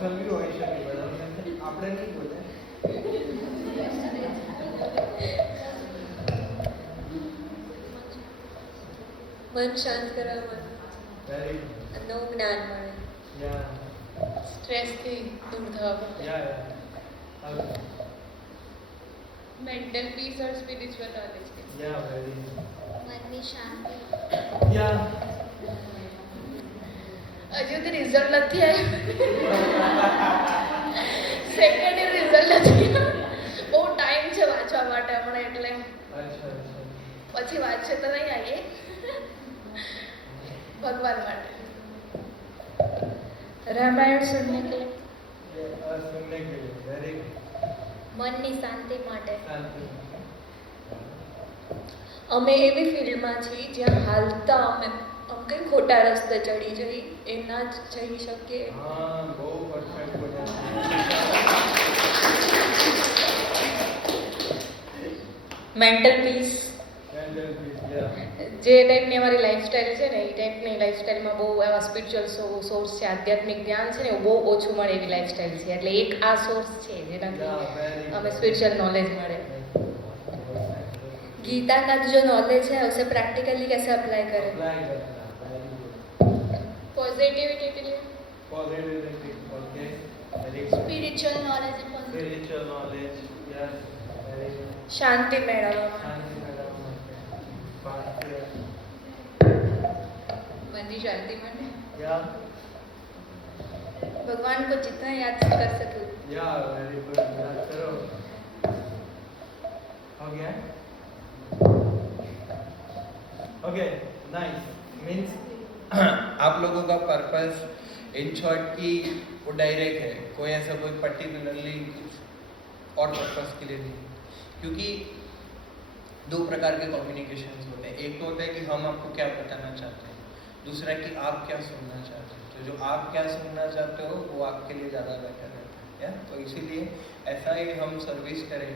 Personal બી હોઈ શકે, બરાબર, આપણે નહીં બોલે. મન શાંત કરવા વેરી નવું જ્ઞાન મળે, યા સ્ટ્રેસથી દૂર થવા મળે. યા મેન્ટલ પીસ ઓર સ્પિરિચ્યુઅલ નોલેજ. યા વેરી મનની શાંતિ. યા હજુ તો રિઝલ્ટ નથી આવ્યું. સેકન્ડ યર રિઝલ્ટ નથી આવ્યું. બહુ ટાઈમ છે વાંચવા માટે હમણાં, એટલે અચ્છા અચ્છા પછી વાંચશે તો નહીં આવીએ ભગવાન માટે. રામાયણ સુનને કે સુનને કે વેરી મનની શાંતિ માટે. શાંતિ. અમે એવી ફિલ્ડમાં છીએ જ્યાં હાલતા અમે કંઈ ખોટા રસ્તે ચડી જઈ એ ના જ જઈ શકીએ. હા, બહુ પરફેક્ટ બોલ્યા. મેન્ટલ પીસ મેન્ટલ પીસ, યા જે ટાઈપની અમારી લાઈફસ્ટાઈલ છે ને એ ટાઈપની લાઈફસ્ટાઈલમાં બહુ એવા સ્પિરિચ્યુઅલ સોર્સ છે, આધ્યાત્મિક જ્ઞાન છે ને, એવું બહુ ઓછું મળે એવી લાઈફસ્ટાઈલ છે. એટલે એક આ સોર્સ છે જેનાથી અમે સ્પિરિચ્યુઅલ નॉलेज મળે. गीता का जो नॉलेज है उसे प्रैक्टिकली कैसे अप्लाई करें? અપ્લાય કરતા. पॉजिटिविटी के लिए positivity, okay, very spiritual knowledge spiritual knowledge, yes very शांति मेळवવા. શાંતિ મેળવવા માટે. સ્વાસ્થ્ય, मन की शांति માટે યા भगवान को जितना याद कर सके. યા વેરી ગુડ, યાદ કરો. हो गया? Okay, nice. मीन्स आप लोगों का पर्पस इन शॉर्ट की वो डायरेक्ट है, कोई ऐसा कोई पर्टिकुलरली और पर्पस के लिए नहीं, क्योंकि दो प्रकार के कम्युनिकेशंस होते हैं. एक तो होता है कि हम आपको क्या बताना चाहते हैं, दूसरा कि आप क्या सुनना चाहते हैं. तो जो आप क्या सुनना चाहते हो वो आपके लिए ज़्यादा बेटर रहता है, या तो इसीलिए ऐसा ही हम सर्विस करें,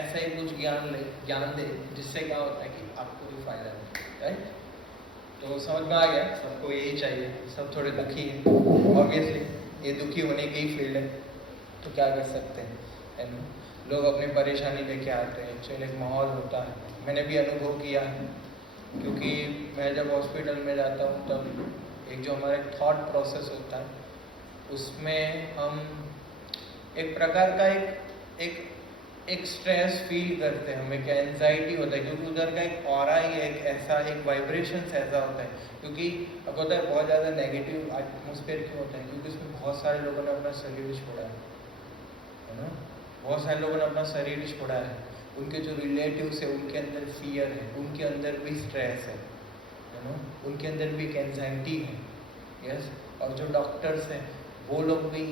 ऐसा ही कुछ ज्ञान दे जिससे क्या होता है कि आपको भी फायदा हो, राइट. तो समझ में आ गया, सबको यही चाहिए. सब थोड़े दुखी हैं, ऑब्वियसली ये दुखी होने की ही फील्ड है, तो क्या कर सकते हैं, है ना. लोग अपनी परेशानी लेके आते हैं, एक्चुअली एक माहौल होता है. मैंने भी अनुभव किया है, क्योंकि मैं जब हॉस्पिटल में जाता हूँ तब एक जो हमारा थॉट प्रोसेस होता है उसमें हम एक प्रकार का एक स्ट्रेस फील करते हैं, हमें क्या एंजाइटी होता है, क्योंकि उधर का एक ऑरा ही एक ऐसा एक वाइब्रेशंस ऐसा होता है. क्योंकि अब होता है बहुत ज़्यादा नेगेटिव एटमोसफेयर क्यों होता है, क्योंकि उसमें बहुत सारे लोगों ने अपना शरीर छोड़ा है ना. बहुत सारे लोगों ने अपना शरीर छोड़ा है, उनके जो रिलेटिव्स है उनके अंदर फियर है, उनके अंदर भी स्ट्रेस है ना, उनके अंदर भी एक एंजाइटी है. यस. और जो डॉक्टर्स हैं वो लोग भी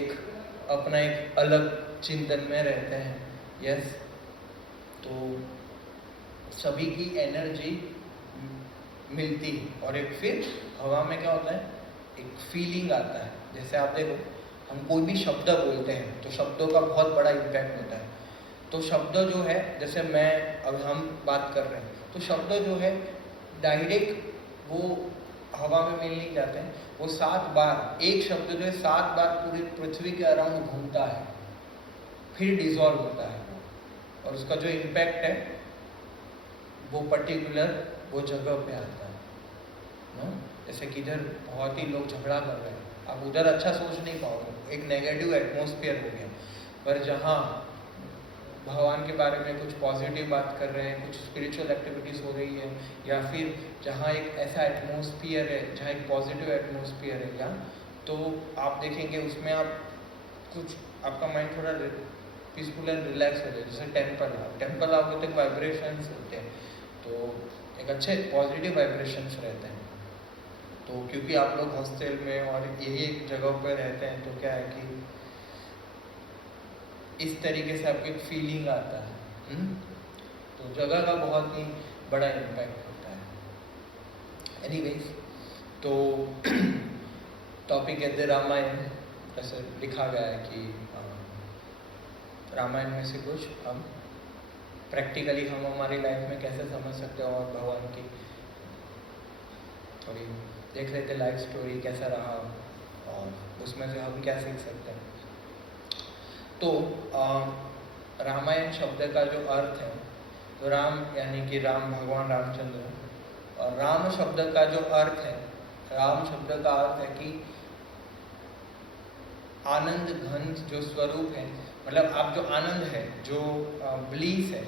एक अपना एक अलग चिंतन में रहते हैं. यस. तो सभी की एनर्जी मिलती है और एक फिर हवा में क्या होता है, एक फीलिंग आता है. जैसे आप देखो, हम कोई भी शब्द बोलते हैं तो शब्दों का बहुत बड़ा इम्पैक्ट होता है. तो शब्द जो है, जैसे मैं अब हम बात कर रहे हैं तो शब्द जो है डायरेक्ट वो हवा में मिल नहीं जाते हैं. वो 7 बार, एक शब्द जो है 7 बार पूरी पृथ्वी के अराउंड घूमता है, फिर डिजॉल्व होता है, और उसका जो इम्पैक्ट है वो पर्टिकुलर वो जगह पे आता है ना. जैसे कि इधर बहुत ही लोग झगड़ा कर रहे हैं, आप उधर अच्छा सोच नहीं पाओगे, एक नेगेटिव एटमॉस्फेयर हो गया. पर जहाँ भगवान के बारे में कुछ पॉजिटिव बात कर रहे हैं, कुछ स्पिरिचुअल एक्टिविटीज़ हो रही है, या फिर जहाँ एक ऐसा एटमॉस्फेयर है जहाँ एक पॉजिटिव एटमॉस्फेयर है, या तो आप देखेंगे उसमें आप कुछ आपका माइंड थोड़ा पीसफुल एंड रिलैक्स हो जाए. जैसे टेम्पल आओगे तो वाइब्रेशंस होते हैं, तो एक अच्छे पॉजिटिव वाइब्रेशंस रहते हैं. तो क्योंकि आप लोग हॉस्टल में और यही एक जगह पर रहते हैं तो क्या है कि इस तरीके से आपको एक फीलिंग आता है. तो जगह का बहुत ही बड़ा इम्पैक्ट होता है. एनीवेज, तो टॉपिक है द रामायण. जैसे लिखा गया है कि रामायण में से कुछ हम प्रैक्टिकली हम हमारी लाइफ में कैसे समझ सकते हैं, और भगवान की थोड़ी देख लेते लाइफ स्टोरी कैसा रहा, और उसमें से हम क्या सीख सकते हैं? तो रामायण शब्द का जो अर्थ है, तो राम यानी कि राम भगवान रामचंद्र, और राम शब्द का जो अर्थ है, राम शब्द का अर्थ है कि आनंद घन जो स्वरूप है, मतलब आप जो आनंद है, जो ब्लीस है,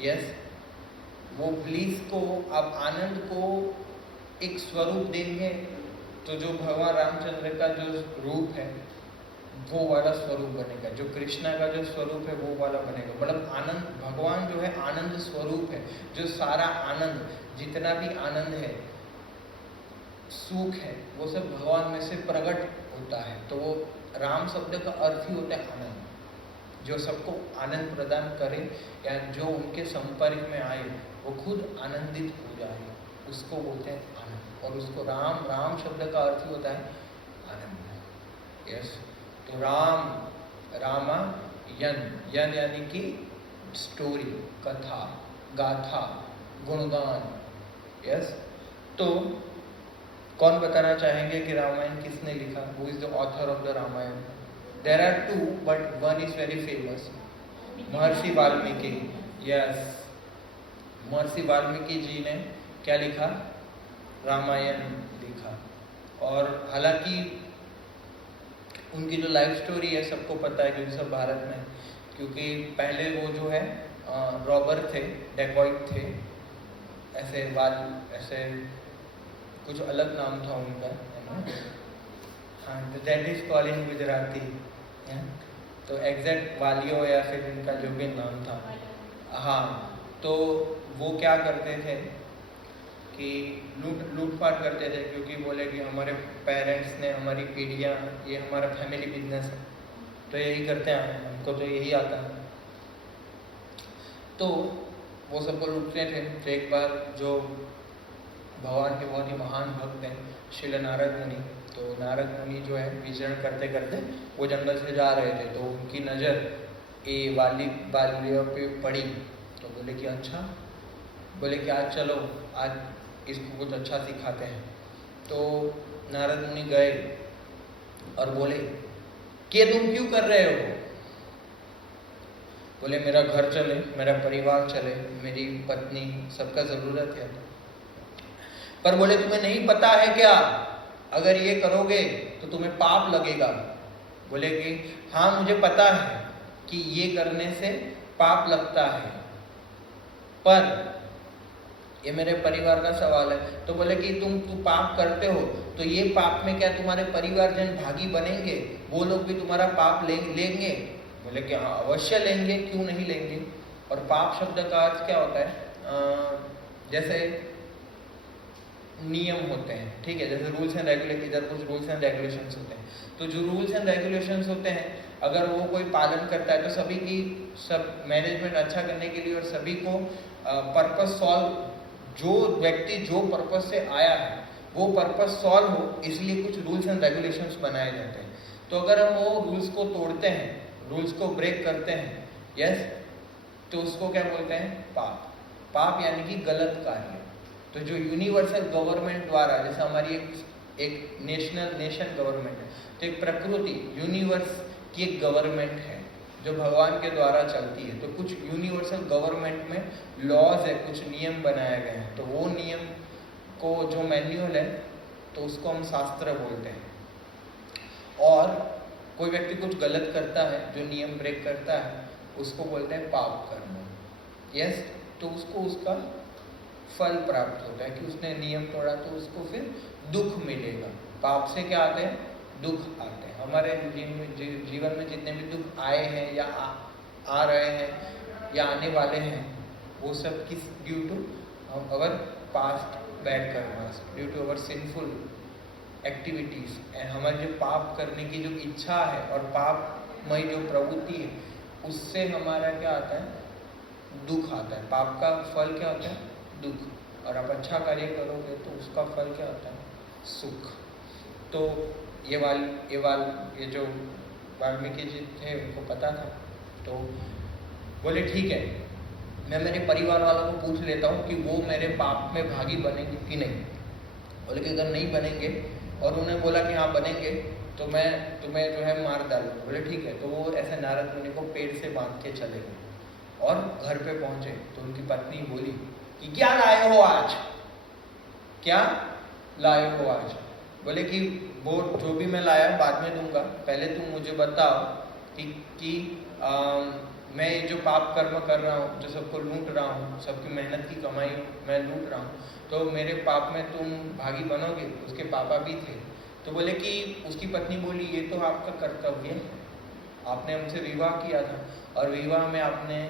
यस, वो ब्लीस को, आप आनंद को एक स्वरूप देंगे तो जो भगवान रामचंद्र का जो रूप है वो वाला स्वरूप बनेगा, जो कृष्णा का जो स्वरूप है वो वाला बनेगा। मतलब आनंद, भगवान जो है आनंद स्वरूप है, जो सारा आनंद, जितना भी आनंद है, सुख है, वो सब भगवान में से प्रकट होता है। तो वो राम शब्द का अर्थ ही होता है आनंद, जो सबको आनंद प्रदान करे या जो उनके संपर्क में आए वो खुद आनंदित हो जाए, उसको बोलते हैं आनंद। और उसको राम शब्द का अर्थ ही होता है आनंद, यस। तो रामा यन यानी कि स्टोरी, कथा, गाथा, गुणगान, यस। तो कौन बताना चाहेंगे कि रामायण किसने लिखा? Who is the author of the Ramayana? There are two, but one is very famous, Maharshi Valmiki. Yes, महर्षि वाल्मीकि जी ने क्या लिखा? रामायण लिखा। और हालांकि उनकी जो लाइफ स्टोरी है सबको पता है, क्योंकि सब भारत में, क्योंकि पहले वो जो है रॉबर थे, डेकॉइट थे, ऐसे कुछ अलग नाम था उनका, हाँ, that is called in Gujarati, तो एग्जैक्ट वालियो या फिर इनका जो भी नाम था, हाँ। तो वो क्या करते थे कि लूटपाट करते थे, क्योंकि बोले कि हमारे पेरेंट्स ने, हमारी पीढ़ियाँ, ये हमारा फैमिली बिजनेस है, तो यही करते हैं, हमको तो यही आता है। तो वो सबको लूटते थे। तो एक बार जो भगवान के बहुत ही महान भक्त हैं, श्री नारद मुनि, तो नारद मुनि जो है विचरण करते करते वो जंगल से जा रहे थे, तो उनकी नज़र ये वालियों पे पड़ी। तो बोले कि अच्छा, बोले कि आज चलो, आज इसको कुछ अच्छा सिखाते हैं। तो नारद मुनि गए और बोले कि तुम क्यों कर रहे हो? बोले मेरा घर चले, मेरा परिवार चले, मेरी पत्नी, सबका ज़रूरत है। पर बोले तुम्हें नहीं पता है क्या, अगर ये करोगे तो तुम्हें पाप लगेगा। बोले कि हाँ मुझे पता है कि ये करने से पाप लगता है, पर ये मेरे परिवार का सवाल है। तो बोले कि तुम पाप करते हो तो ये पाप में क्या तुम्हारे परिवारजन भागी बनेंगे? वो लोग भी तुम्हारा पाप लेंगे? बोले कि हाँ अवश्य लेंगे, क्यों नहीं लेंगे। और पाप शब्द का अर्थ क्या होता है? जैसे नियम होते हैं, ठीक है, जैसे रूल्स एंड रेगुलेशन, इधर कुछ रूल्स एंड रेगुलेशंस होते हैं, तो जो रूल्स एंड रेगुलेशंस होते हैं अगर वो कोई पालन करता है तो सभी की सब मैनेजमेंट अच्छा करने के लिए और सभी को पर्पस सॉल्व, जो व्यक्ति जो पर्पस से आया है वो पर्पस सॉल्व हो, इसलिए कुछ रूल्स एंड रेगुलेशंस बनाए जाते हैं। तो अगर हम वो रूल्स को तोड़ते हैं, रूल्स को ब्रेक करते हैं, यस, तो उसको क्या बोलते हैं? पाप। पाप यानी कि गलत कार्य। तो जो यूनिवर्सल गवर्नमेंट द्वारा, जैसे हमारी एक नेशन गवर्नमेंट है, तो एक प्रकृति यूनिवर्स की एक गवर्नमेंट है जो भगवान के द्वारा चलती है। तो कुछ यूनिवर्सल गवर्नमेंट में लॉज है, कुछ नियम बनाए गए हैं, तो वो नियम को जो मैन्युअल है तो उसको हम शास्त्र बोलते हैं। और कोई व्यक्ति कुछ गलत करता है, जो नियम ब्रेक करता है, उसको बोलते हैं पाप कर्म, यस। तो उसको उसका फल प्राप्त होता है कि उसने नियम तोड़ा, तो उसको फिर दुख मिलेगा। पाप से क्या आते हैं? दुख आते हैं। हमारे जीवन में जितने भी दुख आए हैं या आ रहे हैं या आने वाले हैं, वो सब किस due to our past bad karmas, due to our sinful activities. हमारे जो पाप करने की जो इच्छा है और पापमय जो प्रवृत्ति है, उससे हमारा क्या आता है? दुख आता है। पाप का फल क्या होता है? दुख। और आप अच्छा कार्य करोगे तो उसका फल क्या होता है? सुख। तो ये जो वाल्मीकि जी थे उनको पता था, तो बोले ठीक है, मैं मेरे परिवार वालों को पूछ लेता हूँ कि वो मेरे पाप में भागी बनेंगे कि नहीं। बोले कि अगर नहीं बनेंगे, और उन्हें बोला कि हाँ बनेंगे, तो मैं तुम्हें जो है मार डालूंगा। बोले ठीक है। तो वो ऐसे नारद मुनि को पेड़ से बांध के चले गए और घर पे पहुंचे तो उनकी पत्नी बोली कि क्या लाए हो आज, क्या लाए हो आज। बोले कि वो जो भी मैं लाया बाद में दूंगा, पहले तुम मुझे बताओ कि मैं ये जो पाप कर्म कर रहा हूँ, जो सबको लूट रहा हूँ, सबकी मेहनत की कमाई मैं लूट रहा हूँ, तो मेरे पाप में तुम भागी बनोगे। उसके पापा भी थे। तो बोले कि उसकी पत्नी बोली ये तो आपका कर्तव्य है, आपने हमसे विवाह किया था और विवाह में आपने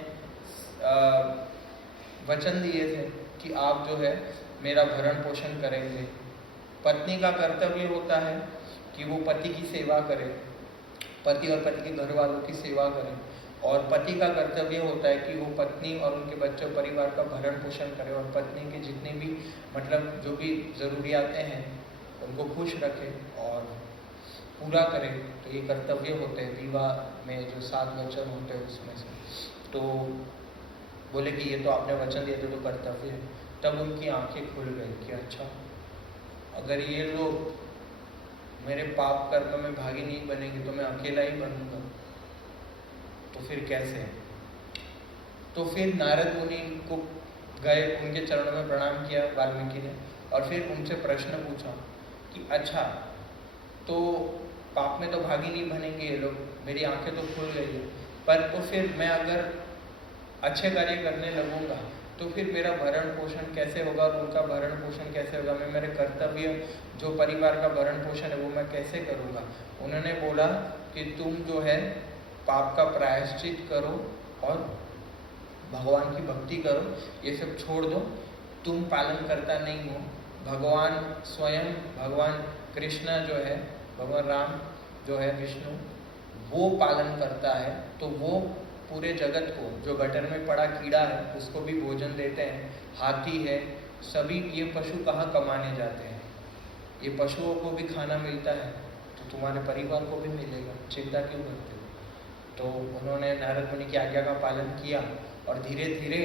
वचन दिए थे कि आप जो है मेरा भरण पोषण करेंगे। पत्नी का कर्तव्य होता है कि वो पति की सेवा करे, पति और पति के घर वालों की सेवा करे, और पति का कर्तव्य होता है कि वो पत्नी और उनके बच्चों परिवार का भरण पोषण करे और पत्नी की जितनी भी मतलब जो भी ज़रूरियातें हैं उनको खुश रखे और पूरा करे। तो ये कर्तव्य होते हैं विवाह में, जो 7 वचन होते हैं उसमें से। तो बोले कि ये तो आपने वचन दिए थे तो कर्तव्य है। तब उनकी आंखें खुल गई कि अच्छा, अगर ये लोग मेरे पाप कर्म में भागी नहीं बनेंगे तो मैं अकेला ही बनूंगा, तो फिर कैसे। तो फिर नारद मुनि को गए, उनके चरणों में प्रणाम किया वाल्मीकि ने, और फिर उनसे प्रश्न पूछा कि अच्छा, तो पाप में तो भागी नहीं बनेंगे ये लोग, मेरी आंखें तो खुल गई है, पर तो फिर मैं अगर अच्छे कार्य करने लगूंगा तो फिर मेरा भरण पोषण कैसे होगा और उनका भरण पोषण कैसे होगा, मैं मेरे कर्तव्य जो परिवार का भरण पोषण है वो मैं कैसे करूँगा। उन्होंने बोला कि तुम जो है पाप का प्रायश्चित करो और भगवान की भक्ति करो, ये सब छोड़ दो, तुम पालन करता नहीं हो। भगवान स्वयं, भगवान कृष्ण जो है, भगवान राम जो है विष्णु, वो पालन करता है, तो वो पूरे जगत को, जो गटर में पड़ा कीड़ा है उसको भी भोजन देते हैं, हाथी है, सभी ये पशु कहाँ कमाने जाते हैं, ये पशुओं को भी खाना मिलता है, तो तुम्हारे परिवार को भी मिलेगा, चिंता क्यों करते हो। तो उन्होंने नारद मुनि की आज्ञा का पालन किया और धीरे धीरे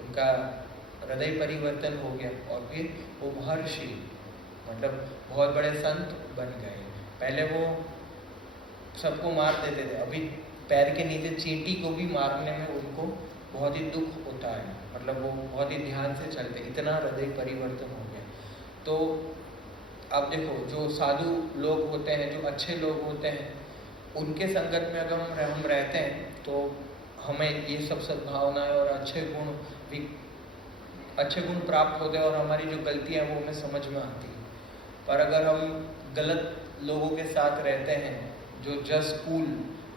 उनका हृदय परिवर्तन हो गया और फिर वो महर्षि, मतलब बहुत बड़े संत बन गए। पहले वो सबको मार देते थे, अभी पैर के नीचे चींटी को भी मारने में उनको बहुत ही दुख होता है, मतलब वो बहुत ही ध्यान से चलते, इतना हृदय परिवर्तन हो गया। तो अब देखो, जो साधु लोग होते हैं, जो अच्छे लोग होते हैं, उनके संगत में अगर हम रहते हैं तो हमें ये सब सद्भावनाएं और अच्छे गुण प्राप्त होते हैं और हमारी जो गलतियां हैं वो हमें समझ में आती है। पर अगर हम गलत लोगों के साथ रहते हैं जो just cool,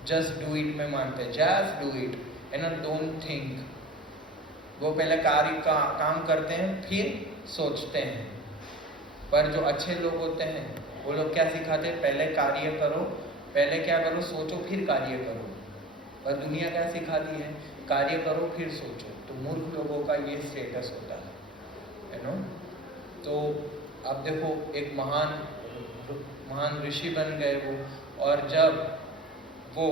just do it में मानते हैं, just do it and don't think, वो पहले काम करते हैं फिर सोचते हैं। पर जो अच्छे लोग होते हैं वो लोग क्या सिखाते हैं, पहले कार्य करो, पहले क्या करो, सोचो फिर कार्य करो। पर दुनिया क्या सिखाती है, कार्य करो फिर सोचो। तो मूर्ख लोगों का ये स्टेटस होता है नो। तो अब देखो, एक महान ऋषि बन गए वो, और जब वो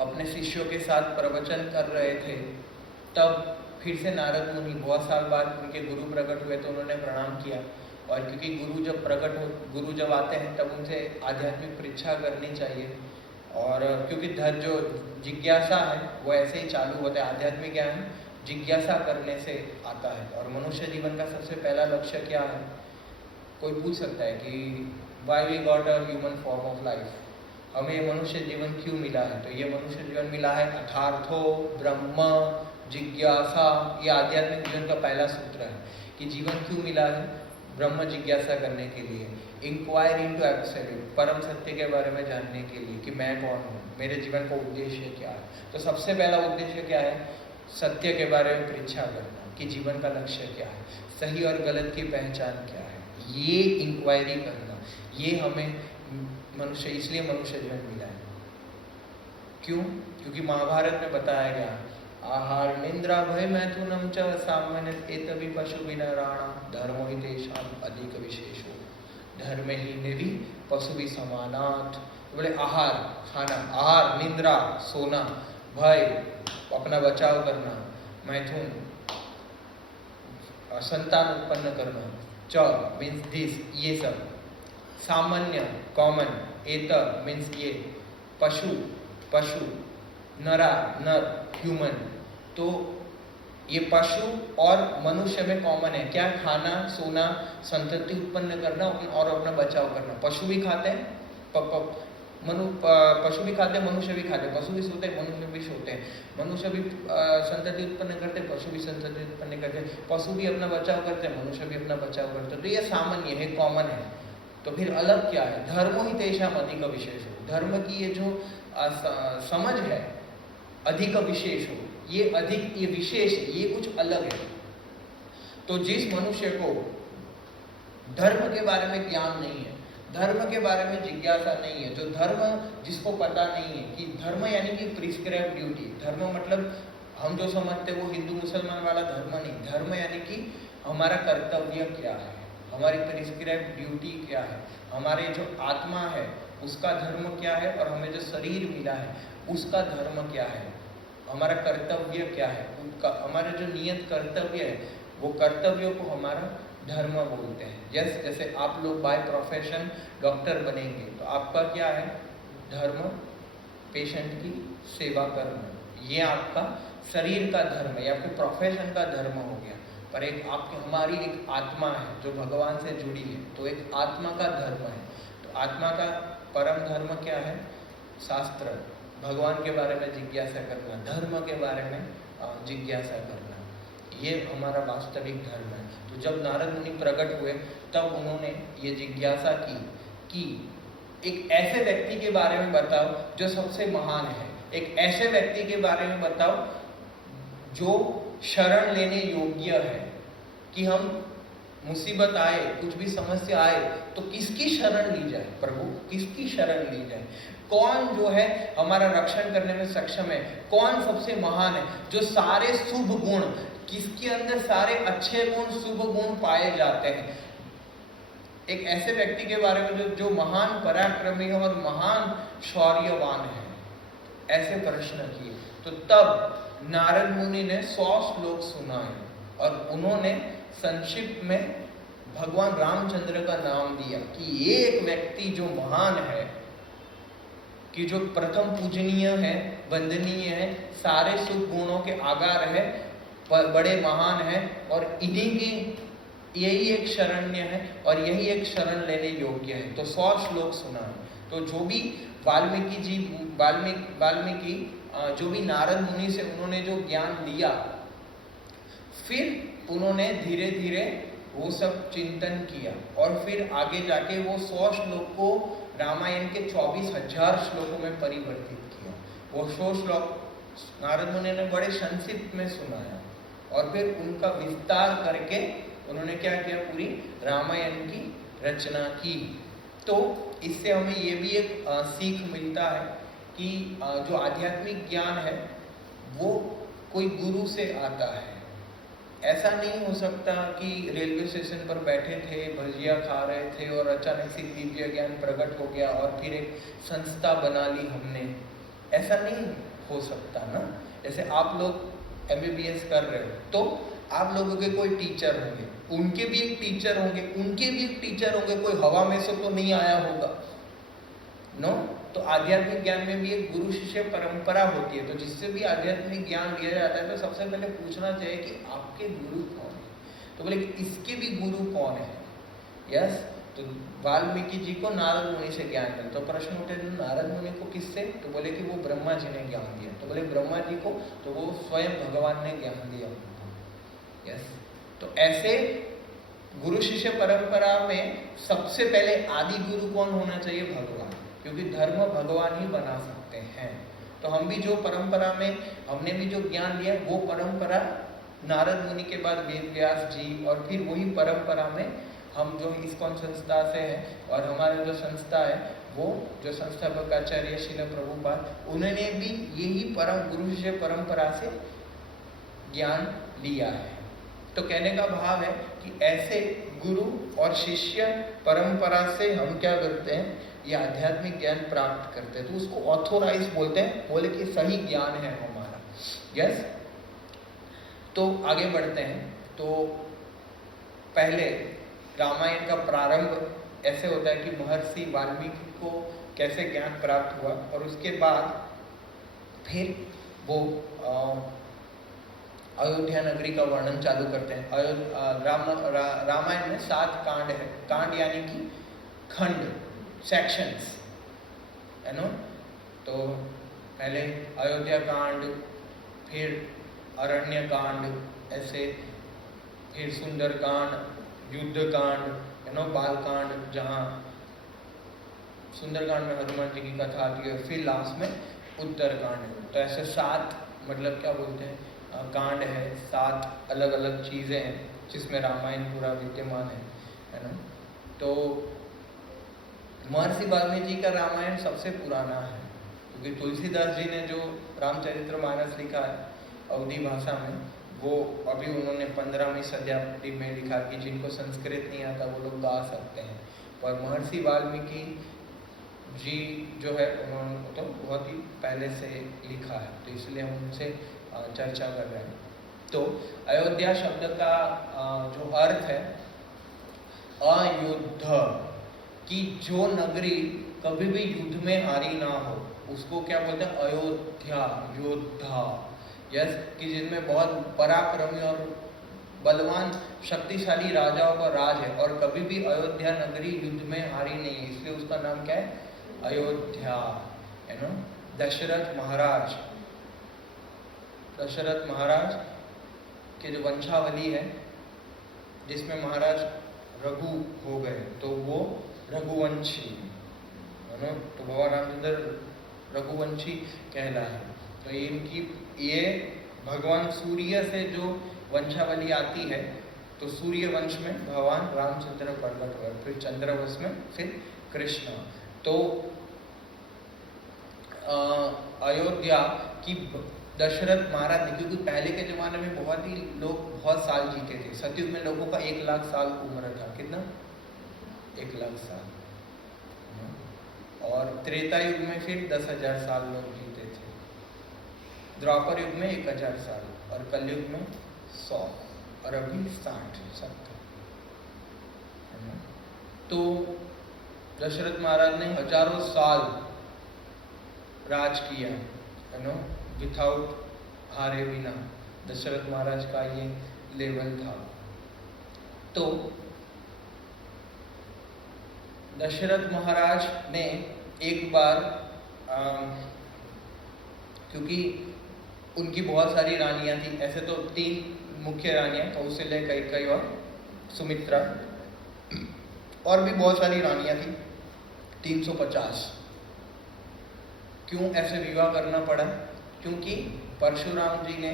अपने शिष्यों के साथ प्रवचन कर रहे थे तब फिर से नारद मुनि, बहुत साल बाद उनके गुरु प्रकट हुए तो उन्होंने प्रणाम किया। और क्योंकि गुरु जब आते हैं तब उनसे आध्यात्मिक परीक्षा करनी चाहिए, और क्योंकि जो जिज्ञासा है वो ऐसे ही चालू होता है। आध्यात्मिक ज्ञान जिज्ञासा करने से आता है। और मनुष्य जीवन का सबसे पहला लक्ष्य क्या है, कोई पूछ सकता है कि why we got a human form of life, हमें ये मनुष्य जीवन क्यों मिला है। तो ये मनुष्य जीवन मिला है अर्थार्थो ब्रह्म जिज्ञासा, ये आध्यात्मिक जीवन का पहला सूत्र है कि जीवन क्यों मिला है, ब्रह्म जिज्ञासा करने के लिए, इंक्वायर इनटू एब्सोल्यूट, परम सत्य के बारे में जानने के लिए कि मैं कौन हूँ, मेरे जीवन का उद्देश्य क्या है। तो सबसे पहला उद्देश्य क्या है, सत्य के बारे में परीक्षा करना कि जीवन का लक्ष्य क्या है, सही और गलत की पहचान क्या है, ये इंक्वायरी करना, ये हमें इसलिए मनुष्य जीवन मिला है। क्यों? क्योंकि महाभारत में बताया गया, आहार निंद्रा भय मैथुनम च सामान्य एतभी पशु विनराणा धर्मो हि तेषां अधिक विशेषो धर्म ही निधि पशु भी समानात। बोले आहार खाना, आहार निंद्रा सोना, भय अपना बचाव करना, मैथुन संतान उत्पन्न करना, च मीन्स दिस, ये सब सामान्य कॉमन, एतर मीन्स ये, पशु पशु, नरा नर ह्यूमन। तो ये पशु और मनुष्य में कॉमन है क्या? खाना, सोना, संतति उत्पन्न करना और अपना बचाव करना। पशु भी खाते हैं, पशु भी खाते हैं, मनुष्य भी खाते हैं। पशु भी सोते हैं, मनुष्य भी सोते हैं। मनुष्य भी संतति उत्पन्न करते हैं, पशु भी संतति उत्पन्न करते हैं। पशु भी अपना बचाव करते हैं, मनुष्य भी अपना बचाव करते हैं। तो ये सामान्य है, कॉमन है। तो फिर अलग क्या है? धर्म ही तेषाम अधिक विशेष हो। धर्म की ये जो समझ है अधिक विशेष हो, ये अधिक, ये विशेष है, ये कुछ अलग है। तो जिस मनुष्य को धर्म के बारे में ज्ञान नहीं है, धर्म के बारे में जिज्ञासा नहीं है, जो धर्म जिसको पता नहीं है कि धर्म यानी कि प्रिस्क्राइब ड्यूटी, धर्म मतलब हम जो समझते हैं वो हिंदू मुसलमान वाला धर्म नहीं। धर्म यानी कि हमारा कर्तव्य क्या है, हमारी प्रिस्क्राइब ड्यूटी क्या है, हमारे जो आत्मा है उसका धर्म क्या है, और हमें जो शरीर मिला है उसका धर्म क्या है, हमारा कर्तव्य क्या है, हमारा जो नियत कर्तव्य है वो कर्तव्य को हमारा धर्म बोलते हैं। जैसे आप लोग बाय प्रोफेशन डॉक्टर बनेंगे तो आपका क्या है? धर्म पेशेंट की सेवा करना, ये आपका शरीर का धर्म है, या फिर प्रोफेशन का धर्म हो गया। पर एक आपकी हमारी एक आत्मा है जो भगवान से जुड़ी है, तो एक आत्मा का धर्म है। तो आत्मा का परम धर्म क्या है? शास्त्र, भगवान के बारे में जिज्ञासा करना, धर्म के बारे में जिज्ञासा करना, ये हमारा वास्तविक धर्म है। तो जब नारद मुनि प्रकट हुए तब उन्होंने ये जिज्ञासा की कि एक ऐसे व्यक्ति के बारे में बताओ जो सबसे महान है, एक ऐसे व्यक्ति के बारे में बताओ जो शरण लेने योग्य है, कि हम मुसीबत आए, कुछ भी समस्या आए तो किसकी शरण ली जाए? प्रभु किसकी शरण ली जाए? कौन जो है हमारा रक्षण करने में सक्षम है? कौन सबसे महान है? जो सारे शुभ गुण, किसके अंदर सारे अच्छे गुण, शुभ गुण पाए जाते हैं? एक ऐसे व्यक्ति के बारे में जो महान पराक्रमी है और महान शौर्यवान है, ऐसे प्रश्न किए। तो तब नारद मुनि ने 100 श्लोक सुनाए और उन्होंने संक्षिप्त में भगवान रामचंद्र का नाम दिया कि ये एक व्यक्ति जो महान है, कि जो प्रथम पूजनीय है, वंदनीय है, सारे शुभ गुणों के आगार है, बड़े महान है, और इन्हीं की यही एक शरण्य है और यही एक शरण लेने योग्य है। तो 100 श्लोक सुना। तो जो भी वाल्मीकि जो भी नारद मुनि से उन्होंने जो ज्ञान लिया, फिर उन्होंने धीरे धीरे वो सब चिंतन किया और फिर आगे जाके वो 100 श्लोक को रामायण के 24,000 श्लोकों में परिवर्तित किया। वो 100 श्लोक नारद मुनि ने बड़े संक्षिप्त में सुनाया और फिर उनका विस्तार करके उन्होंने क्या किया? पूरी रामायण की रचना की। तो इससे हमें ये भी एक सीख मिलता है कि जो आध्यात्मिक ज्ञान है वो कोई गुरु से आता है। ऐसा नहीं हो सकता कि रेलवे स्टेशन पर बैठे थे, भजिया खा रहे थे और अचानक से दिव्य ज्ञान प्रकट हो गया और फिर एक संस्था बना ली हमने। ऐसा नहीं हो सकता ना। जैसे आप लोग MBBS कर रहे हो तो आप लोगों के कोई टीचर होंगे, उनके भी एक टीचर होंगे, उनके भी एक टीचर होंगे, कोई हवा में से तो नहीं आया होगा नो। तो आध्यात्मिक ज्ञान में भी एक गुरु शिष्य परंपरा होती है। तो जिससे भी आध्यात्मिक ज्ञान लिया जाता है तो सबसे पहले पूछना चाहिए कि आपके गुरु कौन है। तो बोले कि इसके भी गुरु कौन है? यस। तो वाल्मीकि जी को नारद मुनि से ज्ञान मिला। तो प्रश्न उठे नारद मुनि को किससे? तो बोले कि वो ब्रह्मा जी ने ज्ञान दिया। तो बोले ब्रह्मा जी को, तो वो स्वयं भगवान ने ज्ञान दिया। यस। तो ऐसे गुरु शिष्य परंपरा में सबसे पहले आदि गुरु कौन होना चाहिए? भगवान, क्योंकि धर्म भगवान ही बना सकते हैं। तो हम भी जो परंपरा में हमने भी जो ज्ञान लिया वो परंपरा नारद मुनि के बाद वेद व्यास जी, और फिर वही परंपरा में हम जो इस्कॉन संस्था से है और हमारा जो संस्था है वो जो संस्थापक आचार्य श्रील प्रभुपाद, उन्होंने भी यही परम गुरु शिष्य परंपरा से ज्ञान लिया है। तो कहने का भाव है कि ऐसे गुरु और शिष्य परंपरा से हम क्या करते हैं? ये आध्यात्मिक ज्ञान प्राप्त करते हैं। तो उसको ऑथोराइज बोलते हैं, बोले कि सही ज्ञान है हमारा। यस। तो आगे बढ़ते हैं। तो पहले रामायण का प्रारंभ ऐसे होता है कि महर्षि वाल्मीकि को कैसे ज्ञान प्राप्त हुआ और उसके बाद फिर वो अयोध्या नगरी का वर्णन चालू करते हैं। रामायण में 7 कांड है। कांड यानी कि खंड, सेक्शंस, है ना। तो पहले अयोध्या कांड, फिर अरण्य कांड, ऐसे, फिर सुंदर कांड, युद्ध कांड, है ना, बाल कांड, जहाँ सुंदर कांड में हनुमान जी की कथा आती है, फिर लास्ट में उत्तर कांड। तो ऐसे 7 मतलब क्या बोलते हैं कांड है, 7 अलग अलग चीजें हैं जिसमें रामायण पूरा विद्यमान है ना। तो महर्षि वाल्मीकि जी का रामायण सबसे पुराना है, क्योंकि तुलसीदास जी ने जो रामचरितमानस लिखा है अवधी भाषा में, वो अभी उन्होंने 15वीं शताब्दी में लिखा कि जिनको संस्कृत नहीं आता वो लोग गा सकते हैं। पर महर्षि वाल्मीकि जी जो है उन्होंने तो बहुत ही पहले से लिखा है, तो इसलिए हम उनसे चर्चा कर रहे हैं। तो अयोध्या शब्द का जो अर्थ है अयुद्ध, कि जो नगरी कभी भी युद्ध में हारी ना हो उसको क्या बोलते हैं, अयोध्या, योद्धा। यस, कि जिनमें बहुत पराक्रमी और बलवान शक्तिशाली राजाओं का राज है और कभी भी अयोध्या नगरी युद्ध में हारी नहीं है, इसलिए उसका नाम क्या है, अयोध्या, है ना। दशरथ महाराज के जो वंशावली है जिसमें महाराज रघु हो गए, तो वो रघुवंशी, है ना। तो भगवान रामचंद्र रघुवंशी कहलाए। तो ये भगवान सूर्य से जो वंशावली आती है, तो सूर्य वंश में भगवान रामचंद्र प्रकट हुए, फिर चंद्रवंश में फिर कृष्ण। तो अयोध्या की दशरथ महाराज, क्योंकि पहले के जमाने में बहुत साल जीते थे। सतयुग में लोगों का 1 लाख साल उम्र था। कितना? 1 लाख साल। और त्रेता युग में फिर 10,000 साल लोग जीते थे। द्वापर युग में 1000 साल और कलयुग में 100 और अभी 60-70। तो दशरथ महाराज ने हजारों साल राज किया, है ना, विथाउट हारे बिना। दशरथ महाराज का ये लेवल था। तो दशरथ महाराज ने एक बार क्योंकि उनकी बहुत सारी रानियां थी, ऐसे तो 3 मुख्य रानियां, कौशल्या, कैकेयी और सुमित्रा, और भी बहुत सारी रानियां थी, 350। क्यों ऐसे विवाह करना पड़ा? क्योंकि परशुराम जी ने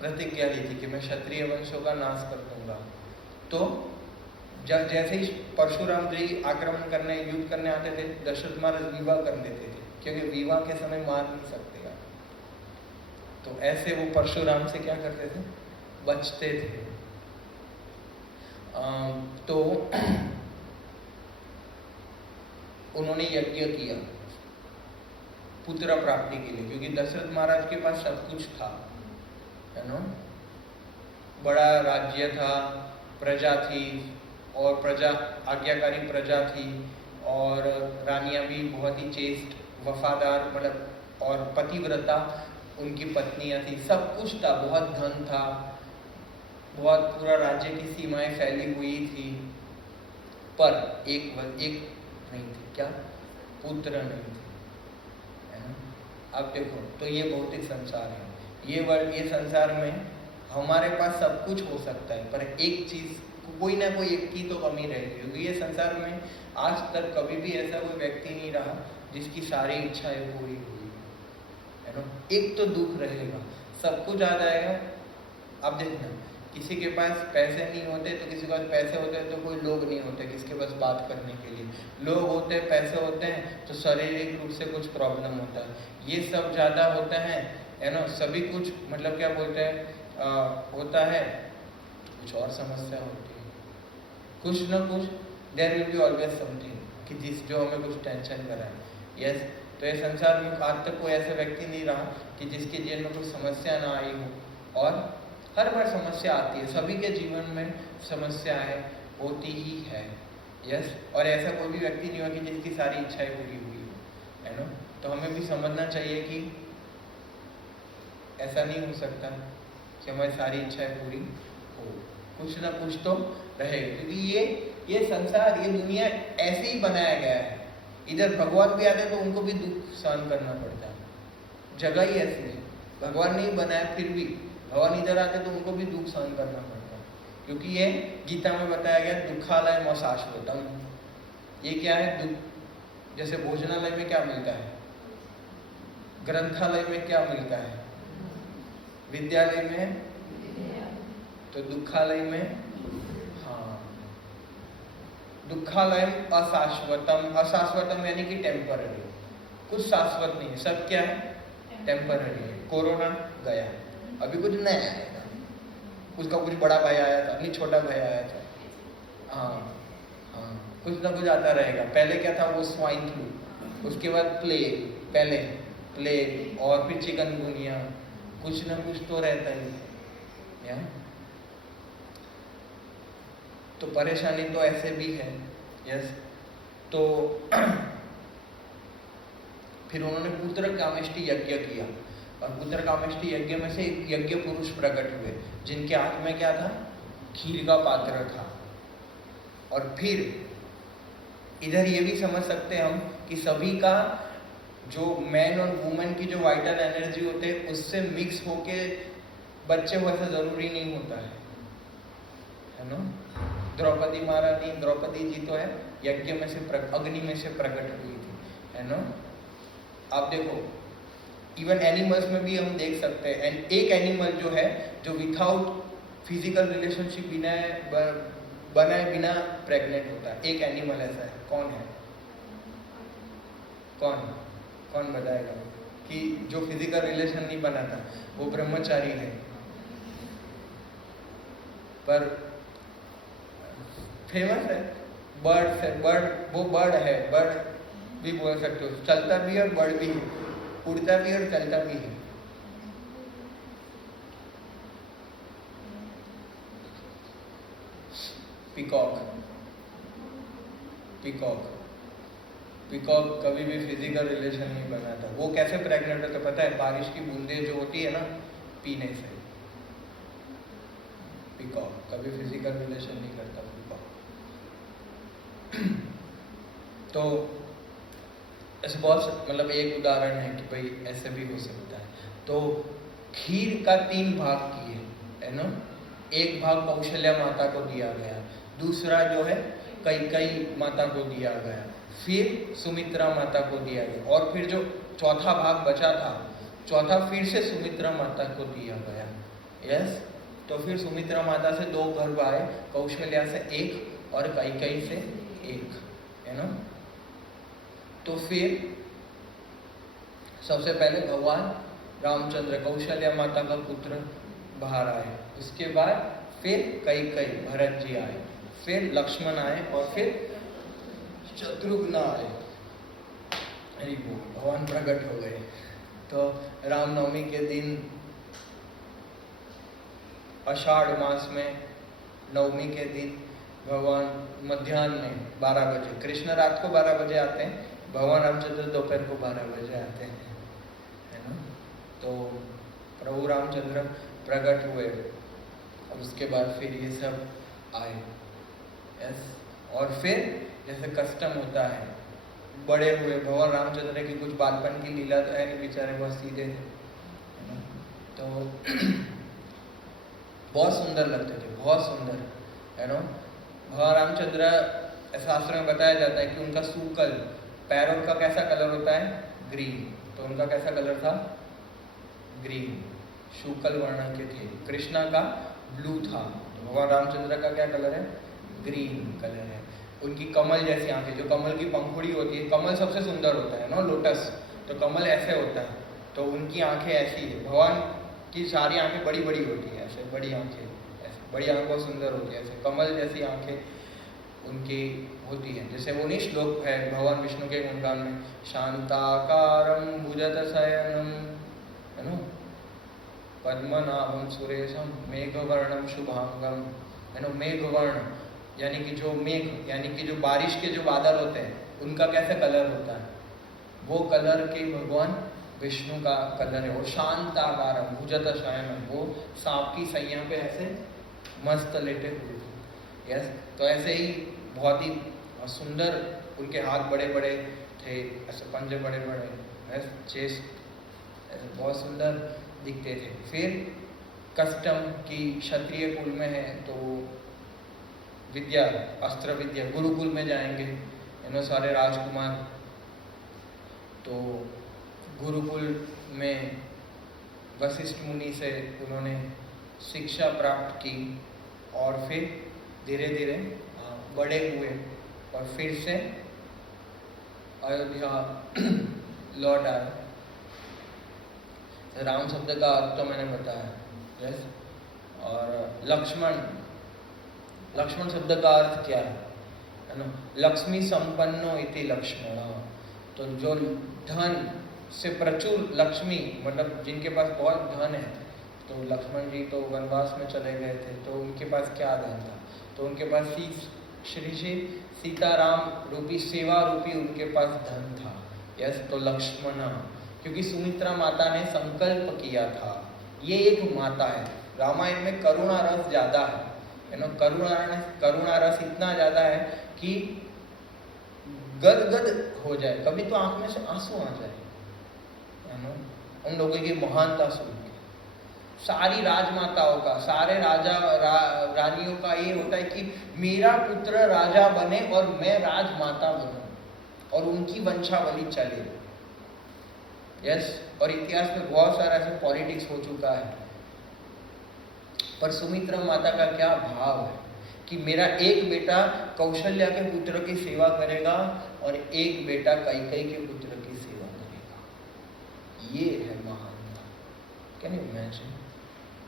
प्रतिज्ञा ली थी कि मैं क्षत्रिय वंशों का नाश कर दूंगा। तो जैसे ही परशुराम जी आक्रमण करने, युद्ध करने आते थे, दशरथ महाराज विवाह कर देते थे, क्योंकि विवाह के समय मार नहीं सकते आप। तो ऐसे वो परशुराम से क्या करते थे, बचते थे। तो उन्होंने यज्ञ किया पुत्र प्राप्ति के लिए, क्योंकि दशरथ महाराज के पास सब कुछ था, है ना। बड़ा राज्य था, प्रजा थी, और प्रजा आज्ञाकारी प्रजा थी, और रानियां भी बहुत ही चेस्ट, वफादार, मतलब, और पतिव्रता उनकी पत्नियां थी, सब कुछ था, बहुत धन था, बहुत पूरा राज्य की सीमाएं फैली हुई थी, पर एक नहीं थी, क्या? पुत्र नहीं थे, है ना। अब देखो, तो ये भौतिक संसार है, ये संसार में हमारे पास सब कुछ हो सकता है, पर एक चीज, कोई ना कोई एक की तो कमी रहेगी, क्योंकि ये संसार में आज तक कभी भी ऐसा कोई व्यक्ति नहीं रहा जिसकी सारी इच्छाएं पूरी हुई, है ना। एक तो दुख रहेगा, सब कुछ आ जाएगा। अब देखना, किसी के पास पैसे नहीं होते तो किसी के पास पैसे होते हैं तो कोई लोग नहीं होते किसके पास बात करने के लिए, लोग होते हैं, पैसे होते हैं तो शारीरिक रूप से कुछ प्रॉब्लम होता है, ये सब ज़्यादा होता है ना, सभी कुछ, मतलब क्या बोलते हैं, होता है तो कुछ और समस्या होती है, कुछ ना कुछ, there will be always something, कि जो हमें कुछ टेंशन कराए। यस, तो ये संसार में आज तक कोई ऐसा व्यक्ति नहीं रहा कि जिसके जीवन में कुछ समस्या ना आई हो, और हर बार समस्या आती है, सभी के जीवन में समस्याएं होती ही है, यस, और ऐसा कोई भी व्यक्ति नहीं होगा कि जिसकी सारी इच्छाएं पूरी हुई है ना। तो हमें भी समझना चाहिए कि ऐसा नहीं हो सकता कि हमारी सारी इच्छाएं पूरी हो, कुछ ना कुछ तो रहेगा, क्योंकि ये संसार, ये दुनिया ऐसे ही बनाया गया है। इधर भगवान भी आते तो उनको भी दुख सहन करना पड़ता है, जगह ही ऐसी है। भगवान नहीं बनाया फिर भी भगवान इधर आते तो उनको भी दुख सहन करना पड़ता है, क्योंकि ये गीता में बताया गया दुखालय म शाश्वतम। ये क्या है? दुख। जैसे भोजनालय में क्या मिलता है, ग्रंथालय में क्या मिलता है, विद्यालय में, तो दुखालय में, हाँ, दुखालय अशाश्वतम। अशाश्वतम यानी कि टेम्पररी, कुछ शाश्वत नहीं है, सब क्या है? टेम्पररी है। कोरोना गया, अभी कुछ नया आएगा, उसका कुछ बड़ा भाई आया था, नहीं छोटा भाई आया था, हाँ हाँ, कुछ ना कुछ आता रहेगा। पहले क्या था? वो स्वाइन फ्लू, उसके बाद प्लेग, पहले प्लेग, और फिर चिकनगुनिया, कुछ ना कुछ तो रहता ही है। तो परेशानी तो ऐसे भी है। यस, तो फिर उन्होंने पुत्र कामेष्टि यज्ञ किया, और पुत्र कामेष्टि यज्ञ में से एक यज्ञ पुरुष प्रकट हुए, जिनके हाथ में क्या था? खीर का पात्र था। और फिर इधर ये भी समझ सकते हैं हम कि सभी का जो मैन और वुमेन की जो वाइटल एनर्जी होते हैं उससे मिक्स होके बच्चे हो, ऐसा जरूरी नहीं होता है ना। द्रौपदी महारानी, द्रौपदी जी तो है यज्ञ में से अग्नि में से प्रकट हुई थी, है ना। आप देखो, इवन एनिमल्स में भी हम देख सकते हैं, एक एनिमल जो है जो विथआउट फिजिकल रिलेशनशिप बनाए बिना प्रेग्नेंट होता है, एक एनिमल ऐसा है। कौन है? कौन बताएगा कि जो फिजिकल रिलेशन नहीं बनाता वो ब्रह्मचारी है? पर फेमस है, बर्ड है, बर्ड, वो बर्ड है, बर्ड भी बोल सकते हो, चलता भी है और बर्ड भी है, उड़ता भी और चलता भी है। पिकॉक, पिकॉक, पिकॉक कभी भी फिजिकल रिलेशन नहीं बनाता। वो कैसे प्रेग्नेंट होता पता है? बारिश की बूंदें जो होती है ना, पीने से। पिकॉक कभी फिजिकल रिलेशन नहीं करता, पिकॉक। तो ऐसे बहुत, मतलब एक उदाहरण है कि भाई ऐसे भी हो सकता है। तो खीर का 3 भाग किए, है ना। एक भाग कौशल्या माता को दिया गया, दूसरा जो है कैकेयी माता को दिया गया, फिर सुमित्रा माता को दिया गया, और फिर जो चौथा भाग बचा था, चौथा फिर से सुमित्रा माता को दिया गया। यस, तो फिर सुमित्रा माता से 2 गर्भ आए, कौशल्या से 1 और कैकेयी से 1, है ना। तो फिर सबसे पहले भगवान रामचंद्र कौशल्या माता का पुत्र बाहर आए, उसके बाद फिर कैकेयी भरत जी आए, फिर लक्ष्मण आए, और फिर शत्रुघ्न आए। भगवान प्रकट हो गए। तो रामनवमी के दिन आषाढ़ मास में नवमी के दिन भगवान मध्याह्न में 12 बजे, कृष्ण रात को 12 बजे आते हैं, भगवान रामचंद्र दोपहर को 12 बजे आते हैं, है ना। तो प्रभु रामचंद्र प्रकट हुए, और उसके बाद फिर ये सब आए। यस, और फिर जैसे कस्टम होता है, बड़े हुए भगवान रामचंद्र की कुछ बालपन की लीला तो है नहीं, बेचारे बहुत सीधे थे, है ना। तो बहुत सुंदर लगते थे, बहुत सुंदर, है ना। भगवान रामचंद्र, शास्त्र में बताया जाता है कि उनका सूकल, पैरों का कैसा कलर होता है? ग्रीन। तो उनका कैसा कलर था? ग्रीन, शुक्ल वर्ण के थे। कृष्णा का ब्लू था, तो भगवान रामचंद्र का क्या कलर है? ग्रीन कलर है। उनकी कमल जैसी आंखें, जो कमल की पंखुड़ी होती है, कमल सबसे सुंदर होता है ना, लोटस, तो कमल ऐसे होता है, तो उनकी आंखें ऐसी है। भगवान की सारी आंखें बड़ी बड़ी होती है, ऐसे बड़ी आंखें, ऐसे बड़ी आंखें बहुत सुंदर होती है, ऐसे कमल जैसी आंखें उनकी होती है। जैसे वो नहीं श्लोक है भगवान विष्णु के गुणगान में, शांताकारं भुजगशयनं, है ना, पद्मनाभं सुरेशं मेघवर्णं शुभांगम, है ना। मेघवर्ण, यानी कि जो मेघ, यानी कि जो बारिश के जो बादल होते हैं उनका कैसे कलर होता है, वो कलर के भगवान विष्णु का कलर है। वो शांताकारम भुजत शयनम, वो सांप की सैया पे ऐसे मस्त लेटे हुए थे। यस, तो ऐसे ही बहुत ही सुंदर, उनके हाथ बड़े बड़े थे, ऐसे पंजे बड़े बड़े, यस, चेस्ट ऐसे बहुत सुंदर दिखते थे। फिर कस्टम की क्षत्रिय कुल में है तो विद्या, अस्त्र विद्या, गुरुकुल में जाएंगे सारे राजकुमार। तो गुरुकुल में वशिष्ठ मुनि से उन्होंने शिक्षा प्राप्त की और फिर धीरे धीरे बड़े हुए और फिर से अयोध्या लौट आए। राम शब्द का अर्थ तो मैंने बताया, यस। और लक्ष्मण शब्द का अर्थ क्या है ना, लक्ष्मी संपन्नो इति लक्ष्मण। तो जो धन से प्रचुर, लक्ष्मी मतलब जिनके पास बहुत धन है, तो लक्ष्मण जी तो वनवास में चले गए थे, तो उनके पास क्या धन था, तो उनके पास श्री सीताराम रूपी सेवा रूपी उनके पास धन था। यस, तो लक्ष्मण, क्योंकि सुमित्रा माता ने संकल्प किया था। ये एक माता है। रामायण में करुणा रस ज्यादा है ना, करुणा रस इतना ज्यादा है कि गदगद हो जाए, कभी तो आंख में से आंसू आ जाए, है ना, उन लोगों की महानता सुन के। सारी राजमाताओं का, सारे राजा रानियों का ये होता है कि मेरा पुत्र राजा बने और मैं राजमाता बनूं और उनकी वंशावली चले। यस, और इतिहास में बहुत सारा ऐसे पॉलिटिक्स हो चुका है, पर सुमित्रा माता का क्या भाव है कि मेरा एक बेटा कौशल्या के पुत्र की सेवा करेगा और एक बेटा कैकेयी के पुत्र की सेवा करेगा। ये है महानता। कैन यू इमेजिन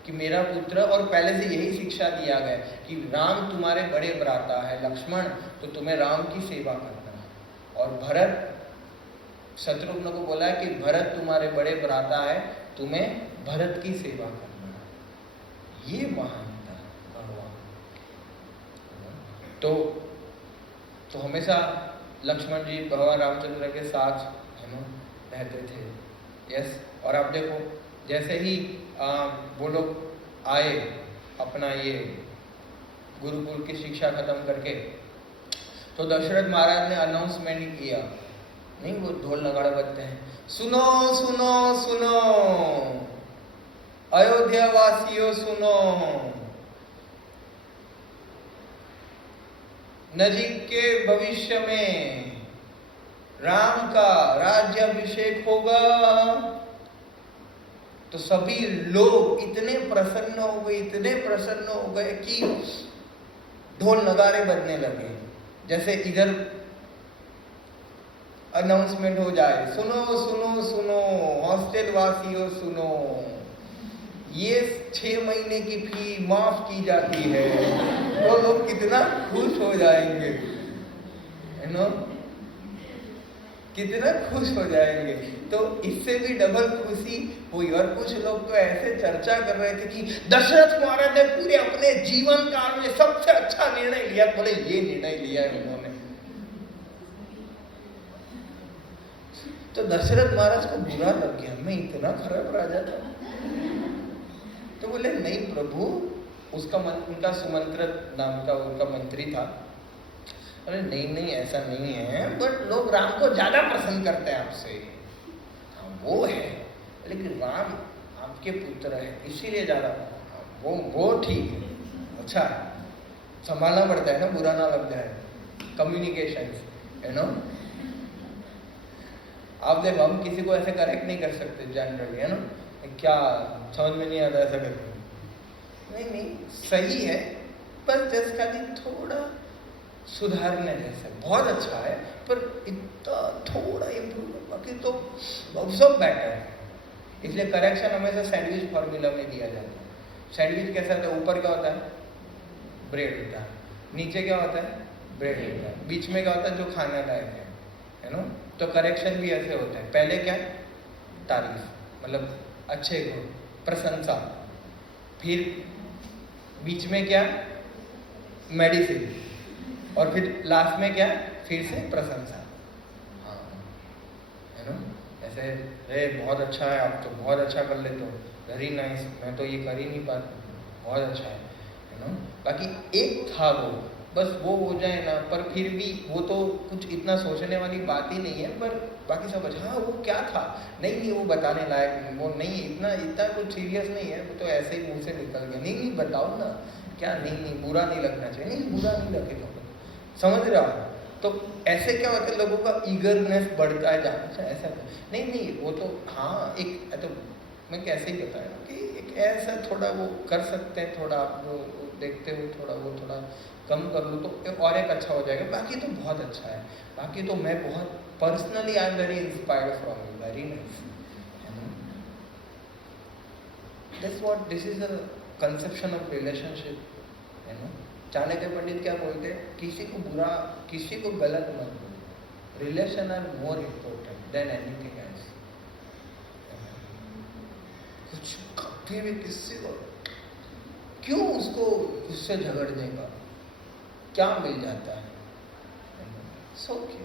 कि मेरा पुत्र, और पहले से यही शिक्षा दिया गया कि राम तुम्हारे बड़े भ्राता है, लक्ष्मण तो तुम्हें राम की सेवा करना है। और भरत, शत्रुघ्न को बोला है कि भरत तुम्हारे बड़े भ्राता है, तुम्हें भरत की सेवा करना है। ये महानता है भगवान। तो हमेशा लक्ष्मण जी भगवान रामचंद्र के साथ, है ना, रहते थे। यस, और आप देखो जैसे ही वो लोग आए अपना ये गुरुकुल की शिक्षा खत्म करके, तो दशरथ महाराज ने अनाउंसमेंट किया, नहीं वो ढोल नगाड़े बजते हैं, सुनो सुनो सुनो अयोध्या वासियों सुनो, नजीक के भविष्य में राम का राज्याभिषेक होगा। तो सभी लोग इतने प्रसन्न हो गए कि ढोल नगाड़े बजने लगे। जैसे इधर अनाउंसमेंट हो जाए, सुनो सुनो सुनो हॉस्टल वासियों सुनो, ये 6 महीने की फी माफ की जाती है, तो लोग कितना खुश हो जाएंगे, है ना, कितना खुश हो जाएंगे। तो इससे भी डबल खुशी हुई। और कुछ लोग तो ऐसे चर्चा कर रहे थे कि दशरथ महाराज ने पूरे अपने जीवन काल में सबसे अच्छा निर्णय लिया। बोले ये निर्णय लिया है उन्होंने। तो दशरथ महाराज को बुरा लग गया, मैं इतना खराब राजा था। तो बोले नहीं प्रभु, उनका सुमंत्र नाम का उनका मंत्री था। अरे नहीं ऐसा नहीं है, बट लोग राम को ज्यादा पसंद करते हैं आपसे। हाँ वो है, लेकिन राम आपके पुत्र है इसीलिए ज्यादा, वो ठीक है, अच्छा संभालना पड़ता है ना, बुरा ना लग जाए, कम्युनिकेशन, है ना। आप देखो हम किसी को ऐसे करेक्ट नहीं कर सकते जनरली, है ना, क्या समझ में नहीं आता ऐसा करके, नहीं सही है, पर जस्ट खाली थोड़ा सुधारने जैसे। बहुत अच्छा है पर इतना थोड़ा इम्प्रूव, बाकी तो सब बेटर है। इसलिए करेक्शन हमेशा सैंडविच फॉर्मूला में दिया जाता है। सैंडविच कैसा होता है, ऊपर क्या होता है, ब्रेड होता है, नीचे क्या होता है, ब्रेड होता है, बीच में क्या होता है, जो खाने लायक है ना। तो करेक्शन भी ऐसे होता है, पहले क्या, तारीफ, मतलब अच्छे गुण, प्रशंसा, फिर बीच में क्या, मेडिसिन, और फिर लास्ट में क्या, फिर से प्रशंसा। हाँ, है ना, ऐसे अरे बहुत अच्छा है, आप तो बहुत अच्छा कर लेते हो, वेरी नाइस, मैं तो ये कर ही नहीं पाता, बहुत अच्छा है ना। बाकी एक था वो, बस वो हो जाए ना, पर फिर भी वो तो कुछ इतना सोचने वाली बात ही नहीं है, पर बाकी सब अच्छा। हाँ, वो क्या था, नहीं वो बताने लायक, वो नहीं, इतना इतना कुछ सीरियस नहीं है, वो तो ऐसे ही मुंह से निकल गया। नहीं बताओ ना, क्या नहीं, बुरा नहीं लगना चाहिए, नहीं बुरा नहीं लगेगा, समझ रहा हो। तो ऐसे क्या होता है, लोगों का ईगरनेस बढ़ता है जाना चाहिए, ऐसा नहीं, वो तो हाँ, एक तो मैं कैसे ही बताया कि एक ऐसा थोड़ा वो कर सकते हैं, थोड़ा आप वो देखते हो, थोड़ा वो थोड़ा कम कर लो तो और एक अच्छा हो जाएगा। बाकी तो बहुत अच्छा है, बाकी तो मैं बहुत personally I am very inspired from you, very nice. This is a conception of relationship, है ना। चाणक्य पंडित क्या बोलते हैं, किसी को बुरा, किसी को गलत मत बोलो, relation are more important than anything else. कुछ कभी भी किसी को क्यों उसको उससे झगड़ने का क्या मिल जाता है, ओके,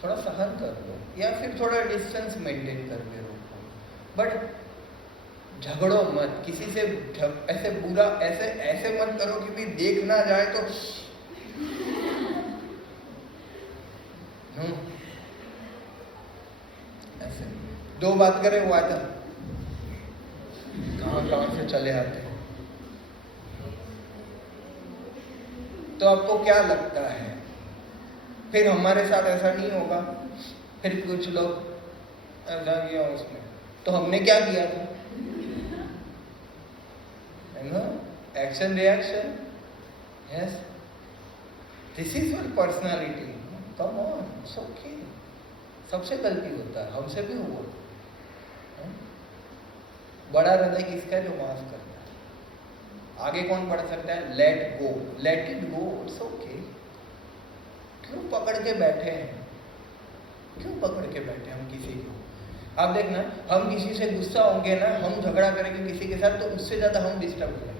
थोड़ा सहन कर लो या फिर थोड़ा डिस्टेंस मेंटेन करके रखो, बट झगड़ो मत किसी से, ऐसे बुरा ऐसे मत करो कि भी देख ना जाए तो ऐसे दो बात करें वो आता कहां से चले आते हैं। तो आपको क्या लगता है, फिर हमारे साथ ऐसा नहीं होगा, फिर कुछ लोग ऐसा किया उसमें, तो हमने क्या किया था, action reaction, yes, this is your personality, come on, it's okay, सबसे गलती होता है, हमसे भी हुआ। बड़ा हृदय किसका है, जो माफ करता है। आगे कौन बढ़ सकता है, let go, let it go, it's okay. क्यों पकड़ के बैठे हैं, क्यों पकड़ के बैठे हम किसी को। आप देखना, हम किसी से गुस्सा होंगे ना, हम झगड़ा करेंगे किसी के साथ, तो उससे ज्यादा हम डिस्टर्ब हो जाएंगे।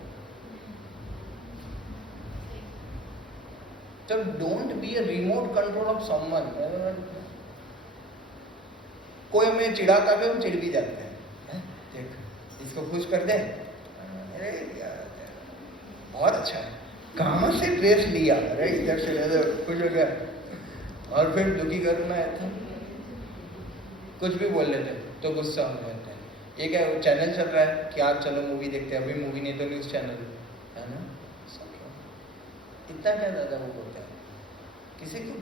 तो don't be a remote control of someone. कोई हमें चिढ़ाता है, हम चिढ़ भी जाते हैं, देख इसको खुश कर दे, अरे यार बहुत अच्छा है, कहाँ से ड्रेस लिया, अरे इधर से खुश हो गया, और फिर दुखी करना है था, कुछ भी बोल लेते तो गुस्सा हो जाता है। ये क्या चैनल चल रहा है कि आज चलो मूवी देखते हैं, अभी मूवी नहीं तो न्यूज चैनल, है ना, इतना क्या ज्यादा वो होता है, किसी को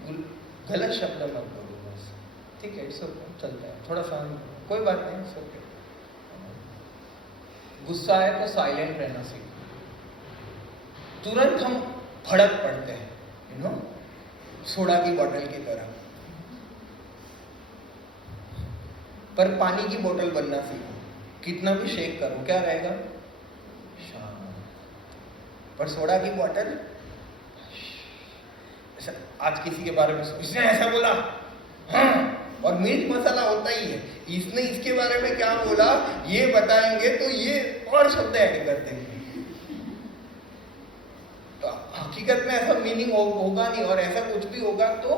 गलत शब्द मत बोलो बस, ठीक है, इट्स ओके, चलता है, थोड़ा सा कोई बात नहीं, इट्स ओके। गुस्सा है तो साइलेंट रहना सीखो, तुरंत हम भड़क पड़ते हैं, यू नो, सोडा की बोतल की तरह, पर पानी की बोतल बनना सीखो, कितना भी शेक करो क्या रहेगा, शांत। पर सोडा की बोतल, आज किसी के बारे में इसने ऐसा बोला, हाँ, और मिर्च मसाला होता ही है, इसने इसके बारे में क्या बोला ये बताएंगे तो ये और शब्द ऐड कर देंगे, तो हकीकत में ऐसा मीनिंग होगा नहीं, और ऐसा कुछ भी होगा तो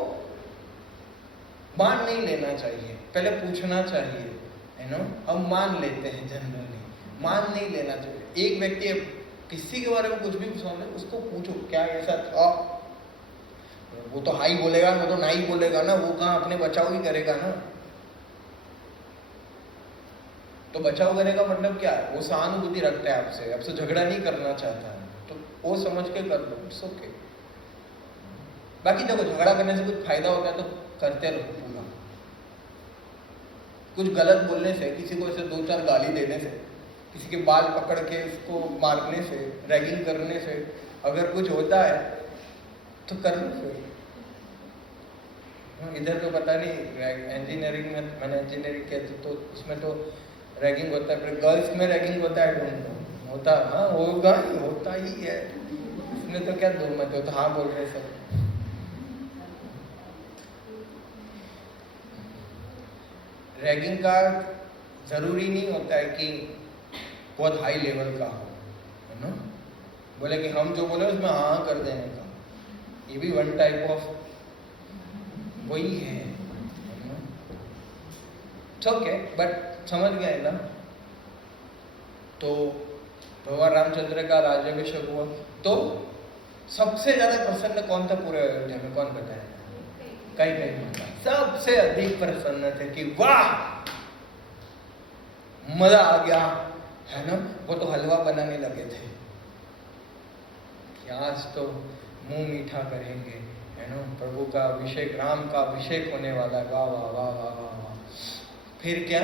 मान नहीं लेना चाहिए, पहले पूछना चाहिए, है ना। हम मान लेते हैं जनरली, मान नहीं लेना चाहिए। एक व्यक्ति किसी के बारे में कुछ भी सुने, उसको पूछो क्या ऐसा था, वो तो हाई बोलेगा, वो तो नहीं बोलेगा ना, वो कहाँ अपने बचाव ही करेगा ना, तो बचाव करेगा मतलब क्या है, वो सहानुभूति रखता है आपसे, आपसे झगड़ा नहीं करना चाहता है, तो वो समझ के कर लो, इट्स ओके। बाकी देखो झगड़ा करने से कुछ फायदा होता है तो करते रहो पूरा, कुछ गलत बोलने से, किसी को ऐसे 2-4 गाली देने से, किसी के बाल पकड़ के उसको मारने से, रैगिंग करने से अगर कुछ होता है तो कर लो फिर। इधर तो पता नहीं, इंजीनियरिंग में मैंने इंजीनियरिंग किया तो उसमें तो रैगिंग होता है, पर गर्ल्स में रैगिंग होता है, डोंट नो, होता, हाँ होगा, होता ही है, इसमें तो क्या दो मत हो, तो हाँ बोल रहे सब। रैगिंग का जरूरी नहीं होता है कि बहुत हाई लेवल का हो, है ना, बोले कि हम जो बोले उसमें हाँ कर देने का, ये भी वन टाइप ऑफ वही है, ओके, बट समझ गए ना। तो भगवान रामचंद्र का राज्याभिषेक हुआ, तो सबसे ज्यादा प्रसन्न कौन था पूरे अयोध्या में, कौन बताए? कई सबसे अधिक प्रसन्न थे कि वाह मजा आ गया, है ना। वो तो हलवा बनाने लगे थे कि आज तो मुंह मीठा करेंगे, है ना, प्रभु का अभिषेक, राम का अभिषेक होने वाला है, वाह वाह वाह वाह वाह वाह। फिर क्या,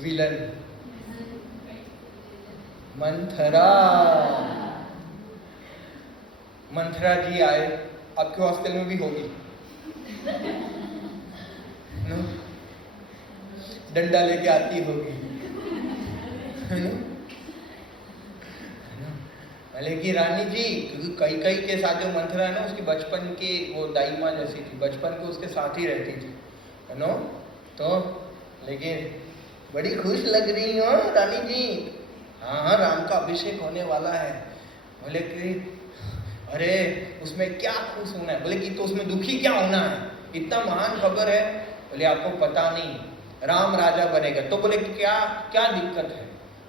विलन मंथरा जी आए, आपके हॉस्टल में भी होगी ना, डंडा लेके आती होगी, है ना। लेकिन रानी जी, क्योंकि कई के साथ जो मंथरा है ना, उसकी बचपन की वो दाई माँ जैसी थी, बचपन को उसके साथ ही रहती थी, है ना। तो लेकिन बड़ी खुश लग रही हो रानी जी, हाँ राम का अभिषेक होने वाला है। बोले कि अरे उसमें क्या खुश होना है? बोले कि तो उसमें दुखी क्या होना है, इतना महान खबर है। बोले आपको पता नहीं, राम राजा बनेगा। तो बोले क्या क्या दिक्कत है?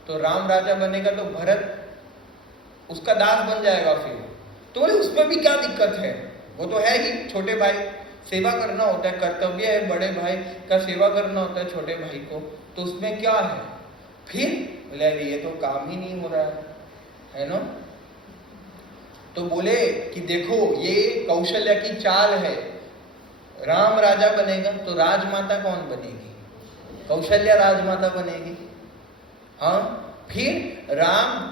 तो राम राजा बनेगा तो भरत उसका दास बन जाएगा फिर। तो बोले उसमें भी क्या दिक्कत है, वो तो है ही छोटे भाई, सेवा करना होता है, कर्तव्य है बड़े भाई का सेवा करना होता है छोटे भाई को, तो उसमें क्या है? फिर बोले ये तो काम ही नहीं हो रहा है ना। तो बोले कि देखो ये कौशल्या की चाल है, राम राजा बनेगा तो राजमाता कौन बनेगी? कौशल्या राजमाता बनेगी। हाँ, फिर राम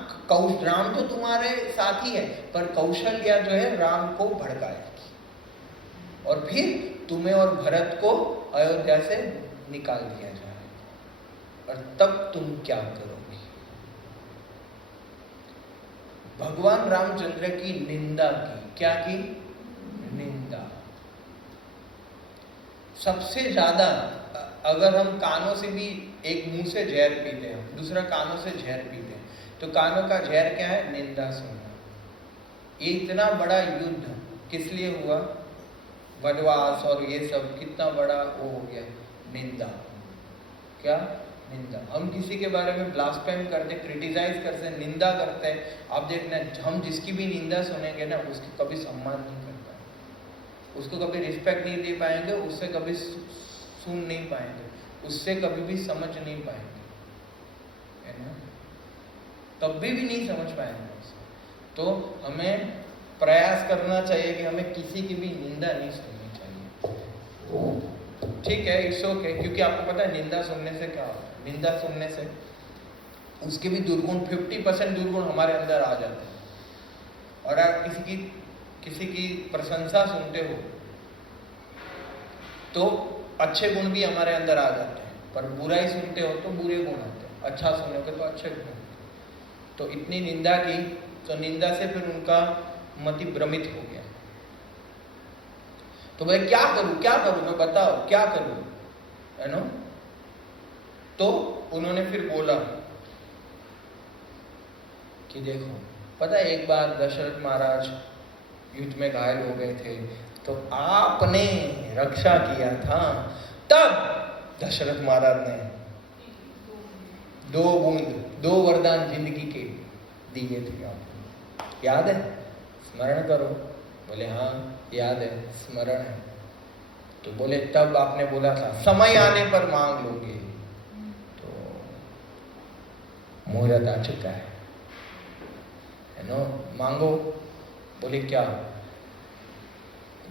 तो तुम्हारे साथ ही है, पर कौशल्या जो है राम को भड़काएगी और फिर तुम्हें और भरत को अयोध्या से निकाल दिया जाएगा। और तब तुम क्या करोगे? भगवान रामचंद्र की निंदा की। क्या की? निंदा। सबसे ज्यादा अगर हम कानों से भी, एक मुंह से जहर पीते हैं, दूसरा कानों से जहर पीते हैं, तो कानों का जहर क्या है? निंदा सुनना। ये इतना बड़ा युद्ध किस लिए हुआ? वनवास और ये सब कितना बड़ा वो हो गया, निंदा। क्या? निंदा। हम किसी के बारे में ब्लास्फेम करते, क्रिटिसाइज करते, निंदा करते हैं। आप देखना, हम जिसकी भी निंदा सुनेंगे ना, उसकी कभी सम्मान नहीं कर पाएंगे, उसको कभी रिस्पेक्ट नहीं दे पाएंगे, उससे कभी सुन नहीं पाएंगे, उससे कभी भी समझ नहीं पाएंगे, है ना। कभी भी नहीं समझ पाएंगे उससे। तो हमें प्रयास करना चाहिए कि हमें किसी की भी निंदा नहीं सुननी चाहिए। ठीक है, इट्स ओके, क्योंकि आपको पता है निंदा सुनने से क्या होता है? निंदा सुनने से उसके भी दुर्गुण, 50% दुर्गुण हमारे अंदर आ जाते हैं। और आप किसी की प्रशंसा सुनते हो तो अच्छे गुण भी हमारे अंदर आ जाते हैं, पर बुराई सुनते हो तो बुरे गुण आते हैं, अच्छा सुनोगे तो अच्छे गुण। तो इतनी निंदा की, तो निंदा से फिर उनका मति भ्रमित हो गया। तो भाई क्या करूं मैं, बताओ क्या करूं, है ना। तो उन्होंने फिर बोला कि देखो, पता है एक बार दशरथ महाराज युद्ध में घायल हो गए थे, तो आपने रक्षा किया था, तब दशरथ महाराज ने 2 वरदान जिंदगी के दिए थे आपको, याद है? स्मरण करो। बोले हाँ याद है, स्मरण है। तो बोले तब आपने बोला था समय आने पर मांग लोगे, तो मुहूर्त आ चुका है ना, मांगो। बोले क्या?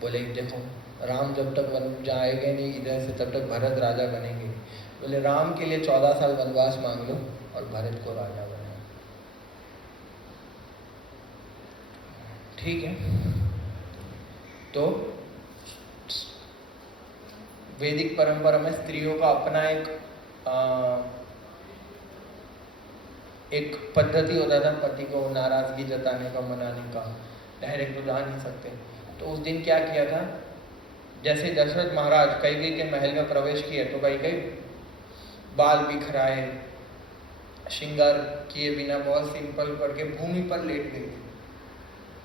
बोले देखो, राम जब तक वन जाएंगे नहीं इधर से, तब तक भरत राजा बनेंगे। बोले राम के लिए 14 साल वनवास मांग लो और भरत को राजा बना। ठीक है। तो वैदिक परंपरा में स्त्रियों का अपना एक पद्धति होता था, पति को नाराजगी जताने का, मनाने का। डायरेक्ट तो जा नहीं सकते। तो उस दिन क्या किया था, जैसे दशरथ महाराज कैकेयी के महल में प्रवेश किए, तो कैकेयी बाल बिखराए, श्रृंगार किए बिना बहुत सिंपल करके भूमि पर लेट गई थी,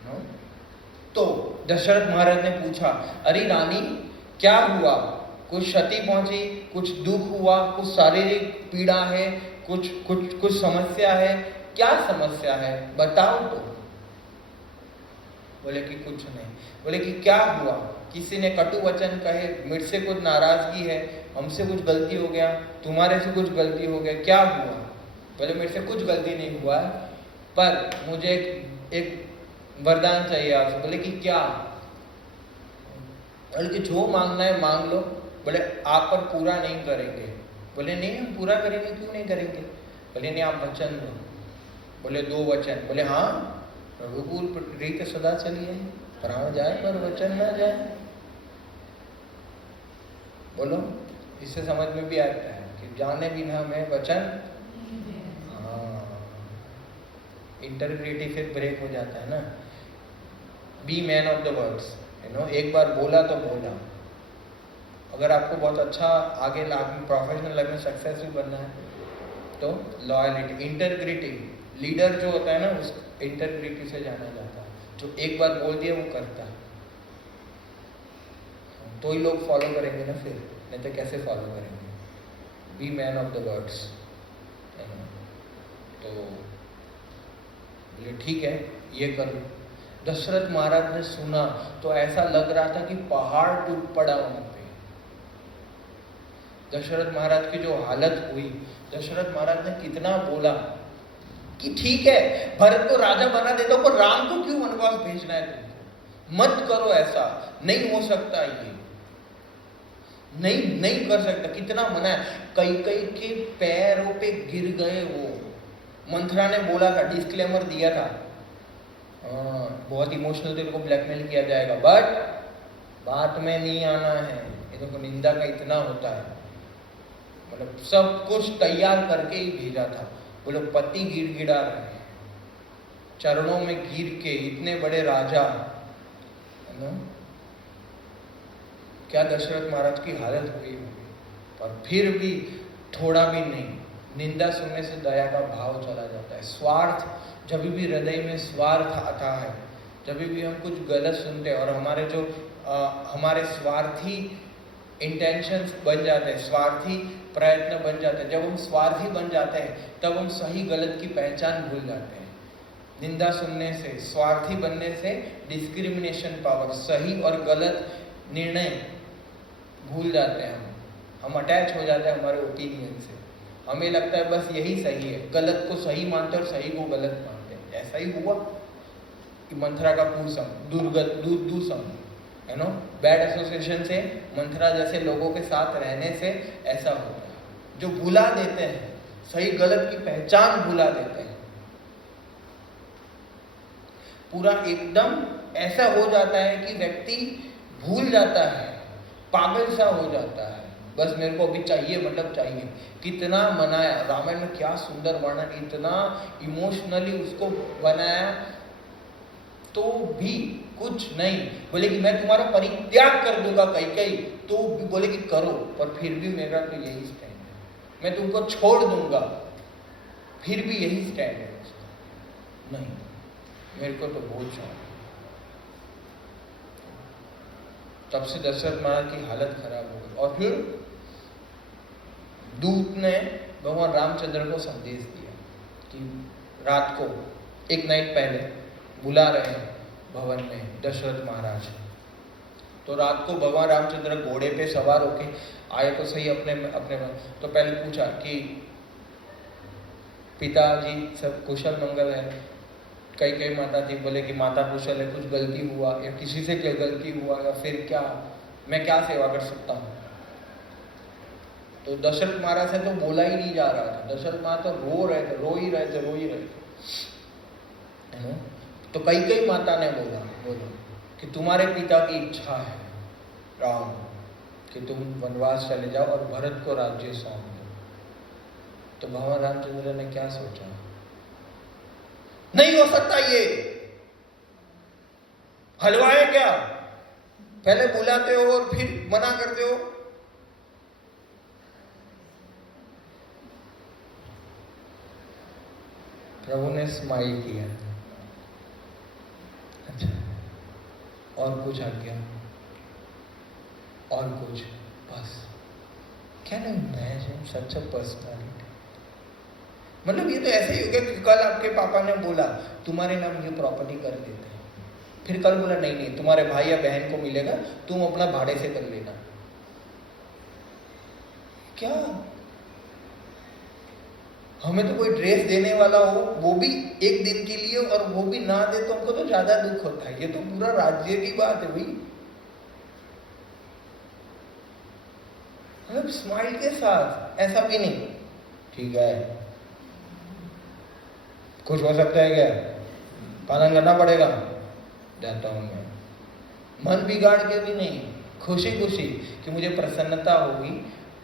नो? तो दशरथ महाराज ने पूछा, अरे रानी क्या हुआ? कुछ क्षति पहुंची, कुछ दुख हुआ, कुछ शारीरिक पीड़ा है, कुछ समस्या है, क्या समस्या है बताओ तो। बोले कि कुछ नहीं। बोले कि क्या हुआ? किसी ने कटु वचन कहे, मुझसे कुछ नाराजगी है, हमसे कुछ गलती हो गया, तुम्हारे से कुछ गलती हो गया, क्या हुआ? बोले मेरे से कुछ गलती नहीं हुआ है, पर मुझे एक वरदान चाहिए आपसे। बोले कि क्या? बोले कि जो मांगना है मांग लो। बोले आप पर पूरा नहीं करेंगे। बोले नहीं हम पूरा करेंगे, क्यों नहीं करेंगे? बोले नहीं आप वचन दो। बोले 2 वचन। बोले हाँ, रघुकुल रीत सदा चली है, प्राण जाए पर वचन ना जाए। बोलो, इससे समझ में भी आता है कि जाने बिना मैं वचन, इंटरग्रिटी फिर ब्रेक हो जाता है ना। Be man of the words, एक बार बोला तो बोला। अगर आपको बहुत अच्छा आगे प्रोफेशनल लाइफ में सक्सेसफुल बनना है तो लॉयलिटी, इंटरग्रिटी, लीडर जो होता है ना उस इंटरग्रिटी से जाना जाता है, जो एक बार बोल दिया वो करता है, तो ही लोग फॉलो करेंगे ना, फिर नहीं तो कैसे फॉलो करेंगे? Be man of the words. तो बोले ठीक है ये कर लो। दशरथ महाराज ने सुना तो ऐसा लग रहा था कि पहाड़ टूट पड़ा उन पे। दशरथ महाराज की जो हालत हुई, दशरथ महाराज ने कितना बोला कि ठीक है भरत को राजा बना देता हूं, पर राम को क्यों वनवास भेजना है तुमको? मत करो ऐसा, नहीं हो सकता, ये नहीं कर सकता। कितना मना है, कई के पैरों पे गिर गए वो। मंथरा ने बोला था, डिस्क्लेमर दिया था, बहुत इमोशनल तेरे को ब्लैकमेल किया जाएगा, बट बात में नहीं आना है। ये तो निंदा का इतना होता है, मतलब सब कुछ तैयार करके ही भेजा था। वो लोग पति गिड़गिड़ा रहे, चरणों में गिर के, इतने बड़े राजा, है ना? क्या दशरथ महाराज की हालत हुई होगी, पर फिर भी थोड़ा भी नहीं, निंदा सुनने से दया का भाव चला जाता है। स्वार्थ, जब भी हृदय में स्वार्थ आता है, जब भी हम कुछ गलत सुनते हैं और हमारे स्वार्थी इंटेंशंस बन जाते हैं, स्वार्थी प्रयत्न बन जाते हैं, जब हम स्वार्थी बन जाते हैं तब हम सही गलत की पहचान भूल जाते हैं। निंदा सुनने से, स्वार्थी बनने से डिस्क्रिमिनेशन पावर, सही और गलत निर्णय भूल जाते हैं। हम अटैच हो जाते हैं हमारे ओपिनियन से। हमें लगता है बस यही सही है, गलत को सही मानते और सही को गलत मानते हैं। ऐसा ही हुआ कि मंथरा का कुसंग, दूसंग, है नो, बैड एसोसिएशन से, मंथरा जैसे लोगों के साथ रहने से ऐसा होता है, जो भुला देते हैं, सही गलत की पहचान भुला देते हैं। पूरा एकदम ऐसा हो जाता है कि व्यक्ति भूल जाता है, पागल सा हो जाता है, बस मेरे को अभी चाहिए, मतलब चाहिए। कितना मनाया, रामायण में क्या सुंदर वर्णन, इतना इमोशनली उसको बनाया, तो भी कुछ नहीं। बोले कि मैं तुम्हारा परित्याग कर दूंगा कई, तो भी बोले कि करो, पर फिर भी मेरा तो यही स्टैंड है, मैं तुमको छोड़ दूंगा, फिर भी यही स्टैंड है उसका, नहीं मेरे को तो बहुत चाहिए। तब से दशरथ महाराज की हालत खराब हो गई। और फिर दूत ने भगवान रामचंद्र को संदेश दिया कि रात को, एक नाइट पहले बुला रहे हैं भवन में दशरथ महाराज। तो रात को भगवान रामचंद्र घोड़े पे सवार होके आए तो सही अपने तो पहले पूछा कि पिताजी सब कुशल मंगल है? कई माता थी, बोले कि माता कुशल है, कुछ गलती हुआ या किसी से क्या गलती हुआ या फिर क्या, मैं क्या सेवा कर सकता हूँ? तो दशरथ महाराज से तो बोला ही नहीं जा रहा था। दशरथ महाराज तो रो ही रहे थे। तो कई माता ने बोला कि तुम्हारे पिता की इच्छा है राम कि तुम वनवास चले जाओ और भरत को राज्य सौंप दो। तो भगवान रामचंद्र ने क्या सोचा, नहीं हो सकता, ये हलवाए क्या, पहले बुलाते हो और फिर मना करते हो। प्रभु ने स्माइल किया, और कुछ आज्ञा, और कुछ, बस। Can you imagine such a personality? मतलब ये तो ऐसे ही हो गया कि कल आपके पापा ने बोला तुम्हारे नाम ये प्रॉपर्टी कर देते हैं, फिर कल बोला नहीं नहीं तुम्हारे भाई या बहन को मिलेगा, तुम अपना भाड़े से कर लेना। क्या हमें तो कोई ड्रेस देने वाला हो, वो भी एक दिन के लिए, और वो भी ना दे तो हमको तो ज्यादा दुख होता है। ये तो पूरा राज्य की बात है भाई। मतलब स्माइल के साथ, ऐसा भी नहीं ठीक है खुश हो सकता है क्या, पालन करना पड़ेगा, जाता हूं मैं। मन बिगाड़ के भी नहीं, खुशी खुशी कि मुझे प्रसन्नता होगी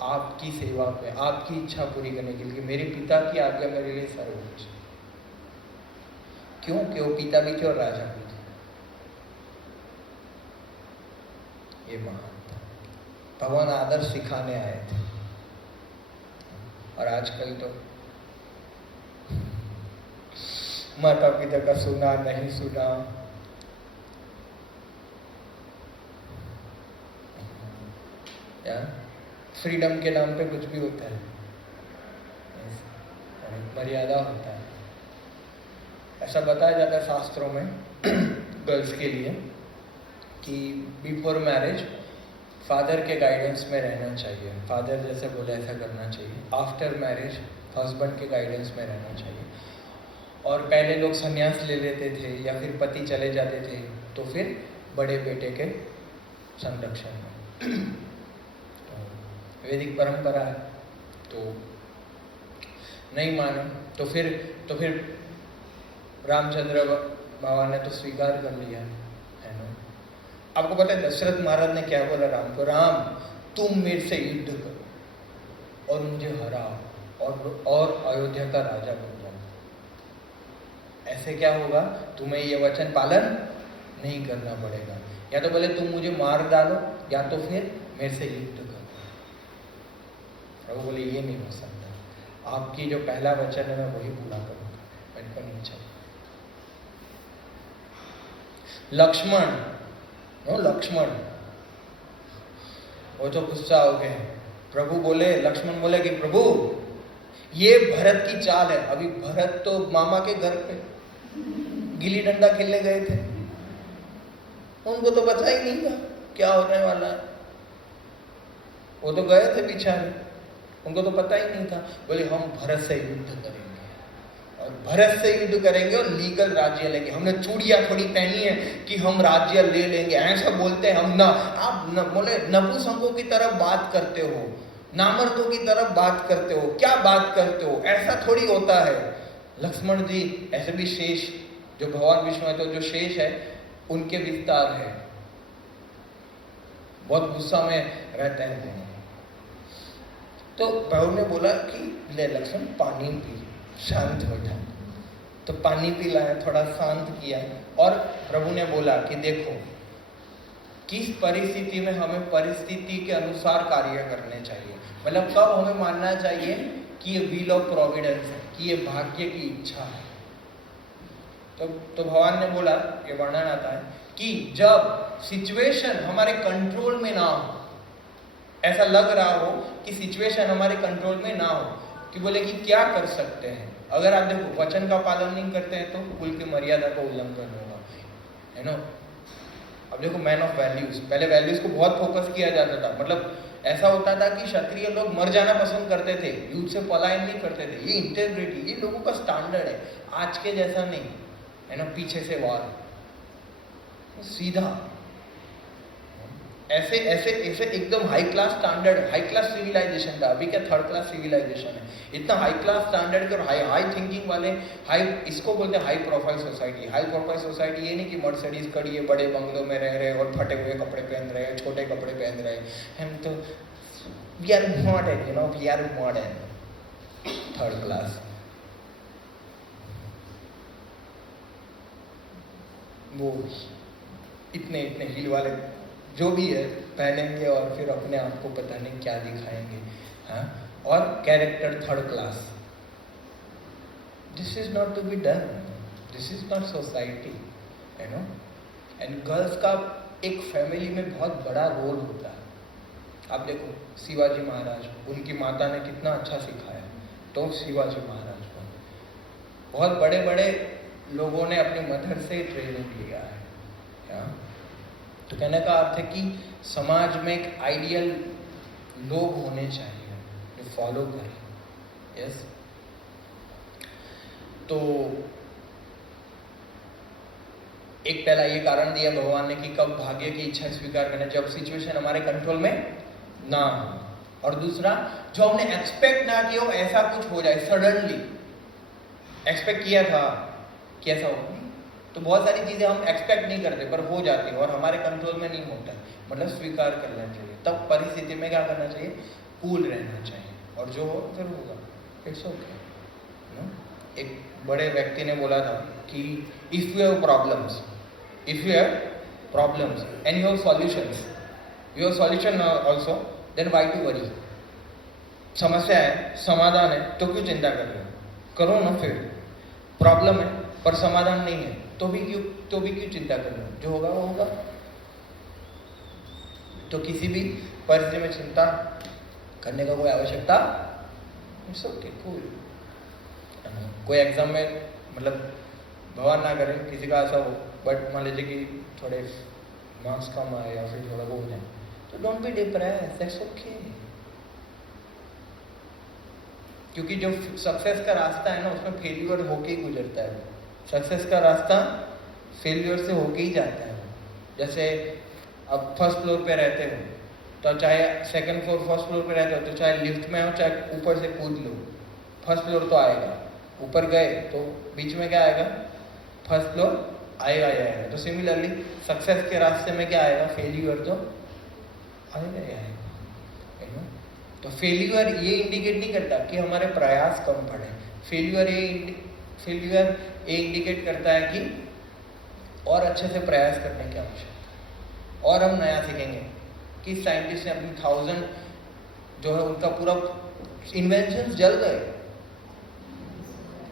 आपकी सेवा में, आपकी इच्छा पूरी करने के लिए। मेरे पिता की आज्ञा मेरे लिए सर्वोच्च। क्यों? कि वो पिता भी थे और राजा भी थे। ये महान था। भगवान आदर्श सिखाने आए थे। और आजकल तो माता पिता का सुना नहीं सुना, या फ्रीडम के नाम पे कुछ भी होता है, मर्यादा होता है। ऐसा बताया जाता है शास्त्रों में गर्ल्स के लिए कि बिफोर मैरिज फादर के गाइडेंस में रहना चाहिए, फादर जैसे बोले ऐसा करना चाहिए। आफ्टर मैरिज हस्बैंड के गाइडेंस में रहना चाहिए। और पहले लोग संन्यास ले लेते थे या फिर पति चले जाते थे तो फिर बड़े बेटे के संरक्षण में। तो वैदिक परंपरा है, तो नहीं माने तो फिर रामचंद्र बाबा ने तो स्वीकार कर लिया है ना। आपको पता है दशरथ महाराज ने क्या बोला राम को, राम तुम मेरे से युद्ध करो और मुझे हराओ और अयोध्या का राजा बन जाओ। ऐसे क्या होगा, तुम्हें ये वचन पालन नहीं करना पड़ेगा। या तो बोले तुम मुझे मार डालो या तो फिर मेरे से युद्ध करो। प्रभु बोले ये नहीं हो सकता, आपकी जो पहला वचन है मैं वही पूरा करूंगा, मेरे को नहीं चाहिए। लक्ष्मण वो तो गुस्सा हो गए। प्रभु बोले, लक्ष्मण बोले कि प्रभु ये भरत की चाल है। अभी भरत तो मामा के घर पे गिल्ली डंडा खेलने गए थे, उनको तो पता ही नहीं था क्या होने वाला है। वो तो गए थे बिछाने, उनको तो पता ही नहीं था। बोले हम भरत से युद्ध करेंगे और भरत से युद्ध करेंगे और लीगल राज्य लेंगे। हमने चूड़ियां थोड़ी पहनी है कि हम राज्य ले लेंगे, ऐसा बोलते हैं हम ना। आप बोले नपुंसकों की तरफ बात करते हो, नामर्दों की तरफ बात करते हो, क्या बात करते हो, ऐसा थोड़ी होता है। लक्ष्मण जी ऐसे भी शेष जो भगवान विष्णु है तो जो शेष है उनके विस्तार है, बहुत गुस्सा में रहते हैं। तो प्रभु ने बोला कि ले लक्ष्मण पानी पी, शांत हो जा। तो पानी पिलाया, थोड़ा शांत किया और प्रभु ने बोला कि देखो किस परिस्थिति में हमें परिस्थिति के अनुसार कार्य करने चाहिए। मतलब कब हमें मानना चाहिए कि ये व्हील ऑफ प्रोविडेंस है, कि ये भाग्य की इच्छा है। तो भगवान ने बोला, ये वर्णन आता है कि जब सिचुएशन हमारे कंट्रोल में ना हो, ऐसा लग रहा हो कि सिचुएशन हमारे कंट्रोल में ना हो, कि बोले कि क्या कर सकते हैं। अगर आप देखो वचन का पालन नहीं करते हैं तो कुल की मर्यादा का उल्लंघन होगा, है ना। अब देखो मैन ऑफ वैल्यूज, पहले वैल्यूज को बहुत फोकस किया जाता था। मतलब ऐसा होता था कि क्षत्रिय लोग मर जाना पसंद करते थे, युद्ध से पलायन नहीं करते थे। ये इंटेग्रिटी, ये लोगों का स्टैंडर्ड है, आज के जैसा नहीं है ना, पीछे से वार, सीधा ऐसे ऐसे ऐसे एकदम high class standard, high class civilization था। अभी क्या थर्ड क्लास सिविलाइजेशन है, इतना हाई क्लास स्टैंडर्ड के और हाई थिंकिंग वाले, हाई, इसको बोलते हैं high profile society. High profile society ये नहीं कि मर्सिडीज खड़ी है, बड़े बंगलों में रह रहे और फटे हुए कपड़े पहन रहे हैं, छोटे कपड़े पहन रहे हैं। हम तो we are modern, you know, we are modern, third class. वो इतने इतने हील वाले जो भी है पहनेंगे और फिर अपने आप को पता नहीं क्या दिखाएंगे, हाँ। और character third class. This is not to be done, this is not society, you know. And girls का एक फैमिली में बहुत बड़ा रोल होता है। आप देखो शिवाजी महाराज, उनकी माता ने कितना अच्छा सिखाया, तो शिवाजी महाराज को बहुत बड़े बड़े लोगों ने अपनी मदर से ट्रेनिंग लिया है। तो कहने का अर्थ है कि समाज में एक आइडियल लोग होने चाहिए जो फॉलो करें। यस, तो एक पहला ये कारण दिया भगवान ने कि कब भाग्य की इच्छा स्वीकार करना, जब सिचुएशन हमारे कंट्रोल में ना हो, और दूसरा जो हमने एक्सपेक्ट ना किया हो ऐसा कुछ हो जाए सडनली। एक्सपेक्ट किया था कि ऐसा हो, तो बहुत सारी चीजें हम एक्सपेक्ट नहीं करते पर हो जाती है और हमारे कंट्रोल में नहीं होता, मतलब स्वीकार करना चाहिए। तब परिस्थिति में क्या करना चाहिए, कूल रहना चाहिए, और जो हो फिर होगा, इट्स ओके। एक बड़े व्यक्ति ने बोला था कि if you have problems and you have solution also, then why to worry. समस्या है, समाधान है, तो क्यों चिंता कर रहे हो, करो ना। फिर प्रॉब्लम है पर समाधान नहीं है, तो भी क्यों चिंता कर रहे हो, जो होगा वो होगा। तो किसी भी परिस्थिति में चिंता करने का कोई आवश्यकता, इट्स ओके, कूल। कोई एग्जाम में, मतलब भगवान ना करे किसी का ऐसा हो, बट मान लीजिए कि थोड़े मार्क्स कम आए या फिर थोड़ा वो हो जाए, तो don't be depressed, that's okay. क्योंकि जो सक्सेस का रास्ता है ना, उसमें फेल्यूर होके ही गुजरता है। सक्सेस का रास्ता फेल्यूर से होके ही जाता है। जैसे अब फर्स्ट फ्लोर पे रहते हो, तो चाहे सेकंड फ्लोर फर्स्ट फ्लोर पे रहते हो, तो चाहे लिफ्ट में हो चाहे ऊपर से कूद लो, फर्स्ट फ्लोर तो आएगा। ऊपर गए तो बीच में क्या आएगा, फर्स्ट फ्लोर आएगा ही आएगा। तो सिमिलरली सक्सेस के रास्ते में क्या आएगा, फेल्यूर तो आएगा ही आएगा। तो फेल्यूर ये इंडिकेट नहीं करता कि हमारे प्रयास कम पड़े। फेल्यूर ये इंडिकेट करता है कि और अच्छे से प्रयास करने की आवश्यकता, और हम नया सीखेंगे। कि साइंटिस्ट ने अपनी 1000 जो है उनका पूरा इन्वेंशन जल गए।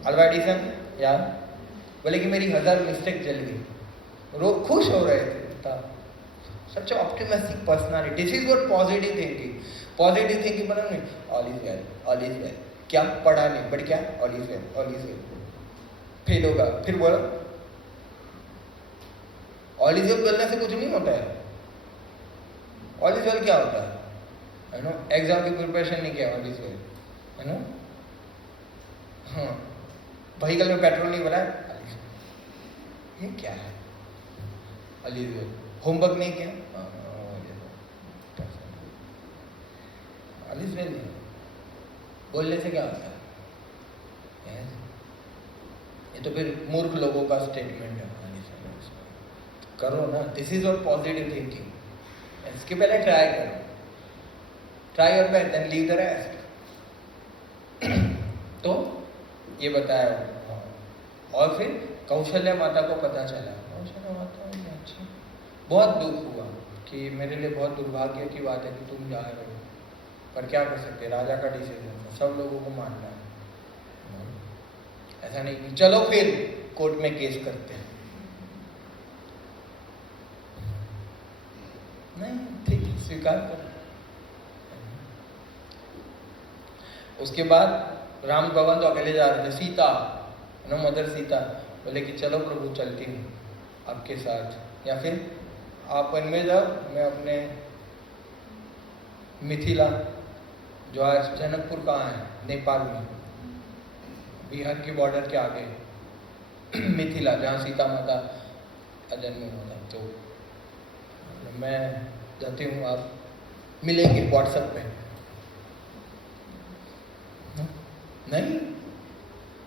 अल्वा एडिसन यार बोले कि मेरी 1000 मिस्टेक जल गई, लोग खुश हो रहे थे। Such optimistic personality, this is what positive thinking. Positive thinking मतलब नहीं ऑल इज वेल, क्या पढ़ा नहीं बट क्या ऑल इज वेल, फेल होगा फिर बोलो ऑल इज वेल। बोलने से कुछ नहीं होता है। ऑल इज वेल क्या होता है नो, एग्जाम की प्रिपरेशन नहीं किया, ऑल इज वेल है नो। हाँ, व्हीकल में पेट्रोल नहीं भरा, ये क्या है, ऑल इज वेल। होमवर्क नहीं किया, ऑल इज वेल। बोलने से क्या होता है, ये तो फिर मूर्ख लोगों का स्टेटमेंट है। करो ना, this is our positive thinking. इसके पहले ट्राई करो, try your best then leave the rest. तो ये बताया। और फिर कौशल्या माता को पता चला, कौशल्या माता अच्छी, बहुत दुख हुआ कि मेरे लिए बहुत दुर्भाग्य की बात है कि तुम जा रहे हो, पर क्या कर सकते, राजा का डिसीजन है, सब लोगों को मानना है। ऐसा नहीं कि चलो फिर कोर्ट में केस करते हैं, नहीं, ठीक है, स्वीकार करो। उसके बाद राम भगवान तो अकेले जा रहे थे, सीता नो मदर सीता बोले कि चलो प्रभु चलती हूँ आपके साथ, या फिर आप इनमें जाओ, मैं अपने मिथिला जो आज जनकपुर कहाँ है, नेपाल में, बिहार की बॉर्डर के आगे मिथिला, जहाँ सीता माता का जन्म हुआ था, तो मैं जाती हूँ, आप मिलेंगे व्हाट्सएप पे। नहीं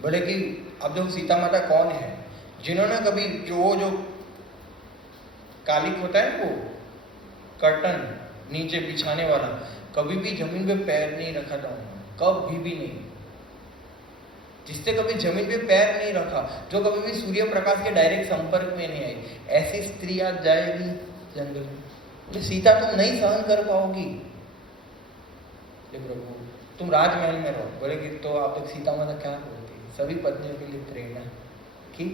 बोले कि अब जो सीता माता कौन है, जिन्होंने कभी जो कालिक होता है वो कर्टन नीचे बिछाने वाला, कभी भी जमीन पे पैर नहीं रखा था उन्होंने, कभी भी नहीं। जिससे कभी जमीन पे पैर नहीं रखा, जो कभी भी सूर्य प्रकाश के डायरेक्ट संपर्क में नहीं आई, ऐसी स्त्री आज जाएगी जंगल में। बोले सीता तुम नहीं सहन कर पाओगी, प्रभु तुम राजमहल में रहो। बोले कि तो आप तक सीता माता क्या बोलती है, सभी पत्नियों के लिए प्रेरणा कि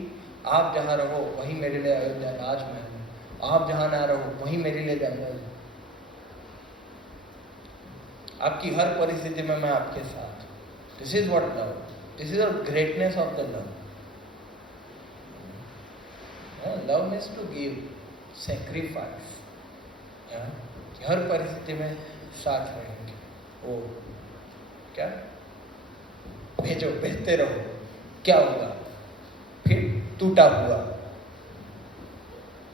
आप जहाँ रहो वही मेरे लिए अयोध्या राजमहल, आप जहाँ ना रहो वही मेरे लिए जंगल है। आपकी हर परिस्थिति में मैं आपके साथ। This is what love, this is the greatness of the love. Love means to give sacrifice. हर परिस्थिति में साथ रहेंगे। वो क्या भेजो, भेजते रहो, क्या होगा फिर? टूटा हुआ,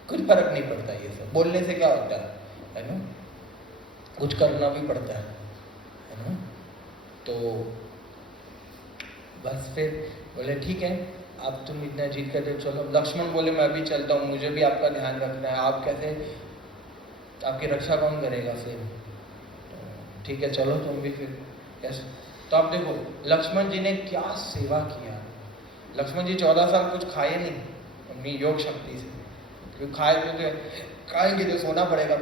कुछ फर्क नहीं पड़ता। ये सब बोलने से क्या होता है ना? कुछ करना भी पड़ता है ना? तो बस फिर बोले ठीक है, अब तुम इतना जीत करते चलो। लक्ष्मण बोले मैं भी चलता हूँ, मुझे भी आपका ध्यान रखना है। आप कैसे, आपकी रक्षा कौन करेगा फिर? ठीक है चलो तुम भी फिर। यस। तो आप देखो लक्ष्मण जी ने क्या सेवा किया। लक्ष्मण जी 14 साल कुछ खाए नहीं अपनी योग शक्ति से, क्योंकि खाएंगे तो सोना पड़ेगा,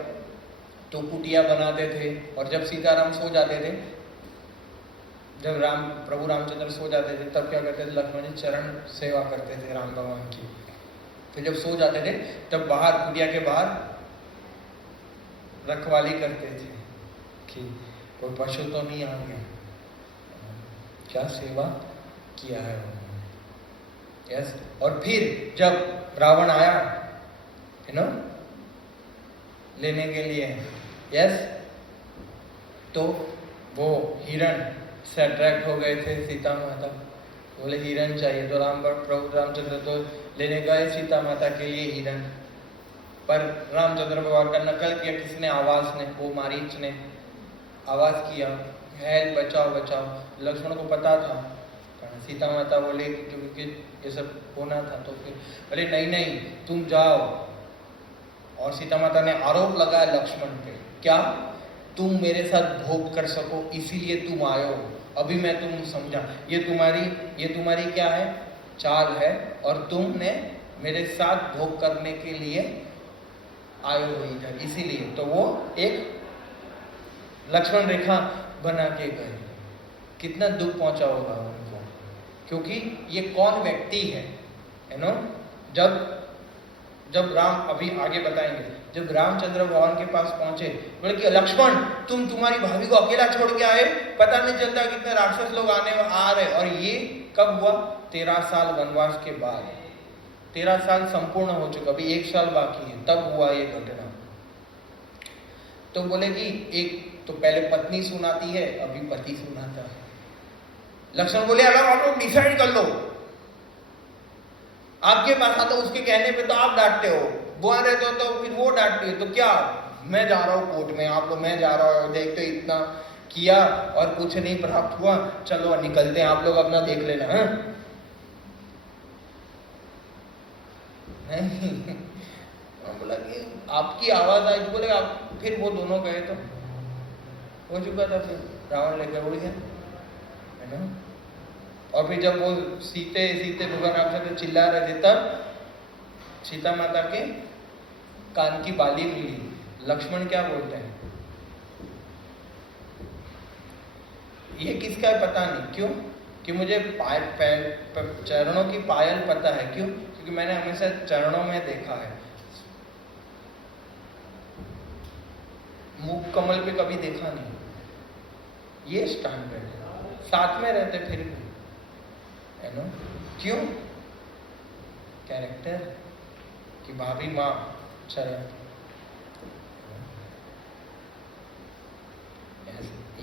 तो कुटिया बनाते थे। और जब सीताराम सो जाते थे, जब प्रभु रामचंद्र सो जाते थे, तब क्या करते थे? लक्ष्मण जी चरण सेवा करते थे राम भगवान की। फिर जब सो जाते थे तब बाहर, कुटिया के बाहर रखवाली करते थे कि कोई पशु तो नहीं आ गया। क्या सेवा किया है उन्होंने। यस। और फिर जब रावण आया लेने के लिए, यस, तो वो हिरण से अट्रैक्ट हो गए थे सीता माता। बोले हिरण चाहिए, तो प्रभु रामचंद्र तो लेने गए सीता माता के लिए हिरण। पर रामचंद्र भगवान का नकल किया किसने? आवाज ने, वो मारीच ने आवाज किया, हेल्प, बचाओ बचाओ। लक्ष्मण को पता था, सीता माता बोले क्योंकि ये सब होना था। तो फिर बोले नहीं नहीं तुम जाओ। और सीता माता ने आरोप लगाया लक्ष्मण पे, क्या? तुम मेरे साथ भोग कर सको इसीलिए तुम आयो। अभी मैं तुम समझा, ये तुम्हारी क्या है? चाल है। और तुमने मेरे साथ भोग करने के लिए आयो हो इधर, इसीलिए। तो वो एक लक्ष्मण रेखा बना के गए। कितना दुख पहुंचा होगा उनको, क्योंकि ये कौन व्यक्ति है जब राम, अभी आगे बताएंगे, जब रामचंद्र भगवान के पास पहुंचे, बोले कि लक्ष्मण तुम्हारी भाभी को अकेला छोड़ के आए, पता नहीं चलता कितने राक्षस लोग आ रहे। और ये कब हुआ? 13 साल वनवास के बाद। 13 साल संपूर्ण हो चुका, अभी 1 साल बाकी है, तब हुआ ये घटना। तो बोले कि एक तो पहले पत्नी सुनाती है, अभी पति सुनाता है। लक्ष्मण बोले अगर आप लोग डिसाइड कर लो, आपके पास आता उसके कहने पे तो आप डांटते हो, वो रहते हो तो फिर वो डांटती है, तो क्या मैं जा रहा हूँ कोर्ट में, आप लोग, मैं जा रहा हूँ, देखते इतना किया और कुछ नहीं प्राप्त हुआ, चलो निकलते हैं, आप लोग अपना देख लेना। बोला कि आपकी आवाज आई, तो बोले आप, फिर वो दोनों गए तो हो चुका था। फिर रावण लेकर उड़ गया, है ना। और फिर जब वो सीते भगवान रामचंद्र चिल्ला रहे थे, तब सीता माता के कान की बाली मिली। लक्ष्मण क्या बोलते हैं? ये किसका है पता नहीं, क्यों? कि मुझे चरणों की पायल पता है, क्यों? क्योंकि मैंने हमेशा चरणों में देखा है, मुख कमल पे कभी देखा नहीं। ये स्टैंडर्ड है, साथ में रहते फिर भी, है ना। क्यों? कैरेक्टर कि भाभी माँ चरण,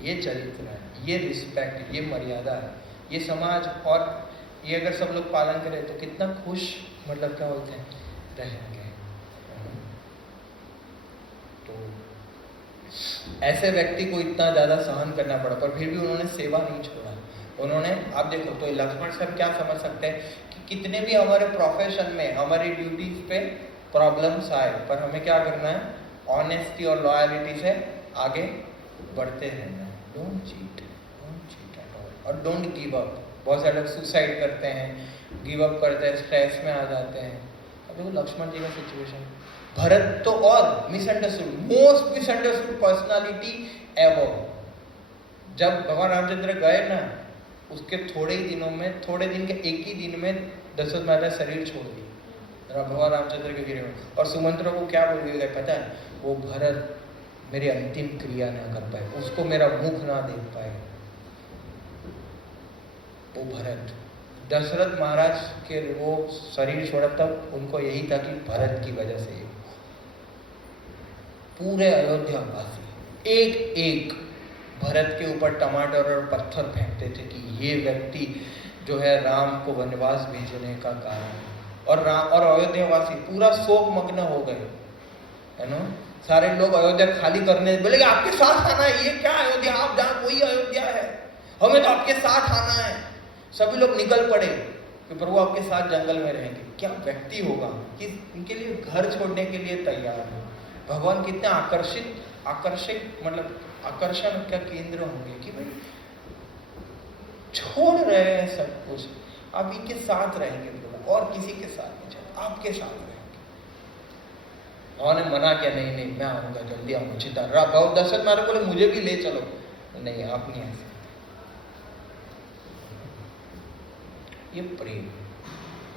ये चरित्र है, ये रिस्पेक्ट, ये मर्यादा है, ये समाज। और ये अगर सब लोग पालन करें तो कितना खुश, मतलब क्या होते हैं, रहेंगे। तो ऐसे व्यक्ति को इतना ज्यादा सहन करना पड़ा, पर फिर भी उन्होंने सेवा नहीं छोड़ा। उन्होंने, आप देखो तो लक्ष्मण सर क्या समझ सकते हैं कि कितने भी हमारे प्रोफेशन में, हमारी ड्यूटीज पे प्रॉब्लम्स आए, पर हमें क्या करना है? ऑनेस्टी और लॉयलिटी से आगे बढ़ते रहना। डोंट चीट एट ऑल, और डोंट गिव अप। बहुत सारे लोग सुसाइड करते हैं, गिव अप करते हैं, स्ट्रेस में आ जाते हैं। अब देखो लक्ष्मण जी का सिचुएशन, भरत तो और misunderstood, most misunderstood personality ever. जब भगवान रामचंद्र गए ना, उसके थोड़े दिन के एक ही दिन में दशरथ महाराज शरीर छोड़ दी। भगवान रामचंद्र के गिरे हुए, और सुमंत्रा को क्या बोल दिया पता है? वो भरत मेरी अंतिम क्रिया ना कर पाए, उसको मेरा मुख ना देख पाए। वो भरत, दशरथ महाराज के वो शरीर छोड़ा तब उनको यही था कि भरत की वजह से पूरे अयोध्या वासी एक एक भरत के ऊपर टमाटर और पत्थर फेंकते थे कि ये व्यक्ति जो है राम को वनवास भेजने का कारण है। और अयोध्या वासी पूरा शोक मग्न हो गए, है ना। सारे लोग अयोध्या खाली करने बोले कि आपके साथ आना है, ये क्या अयोध्या, आप जहां वही अयोध्या है, हमें तो आपके साथ आना है। सभी लोग निकल पड़े कि प्रभु आपके साथ जंगल में रहेंगे। क्या व्यक्ति होगा कि इनके लिए घर छोड़ने के लिए तैयार है। भगवान कितने आकर्षित मतलब आकर्षण का केंद्र होंगे कि भाई छोड़ रहे हैं सब कुछ, आप इनके साथ रहेंगे, और किसी के साथ नहीं चलो, आपके साथ रहेंगे। उन्होंने मना किया, नहीं नहीं मैं आऊंगा, जल्दी आऊंगा, चिता बहुत दशरथ महाराज बोले मुझे भी ले चलो, नहीं आप नहीं आ सकते। ये प्रेम।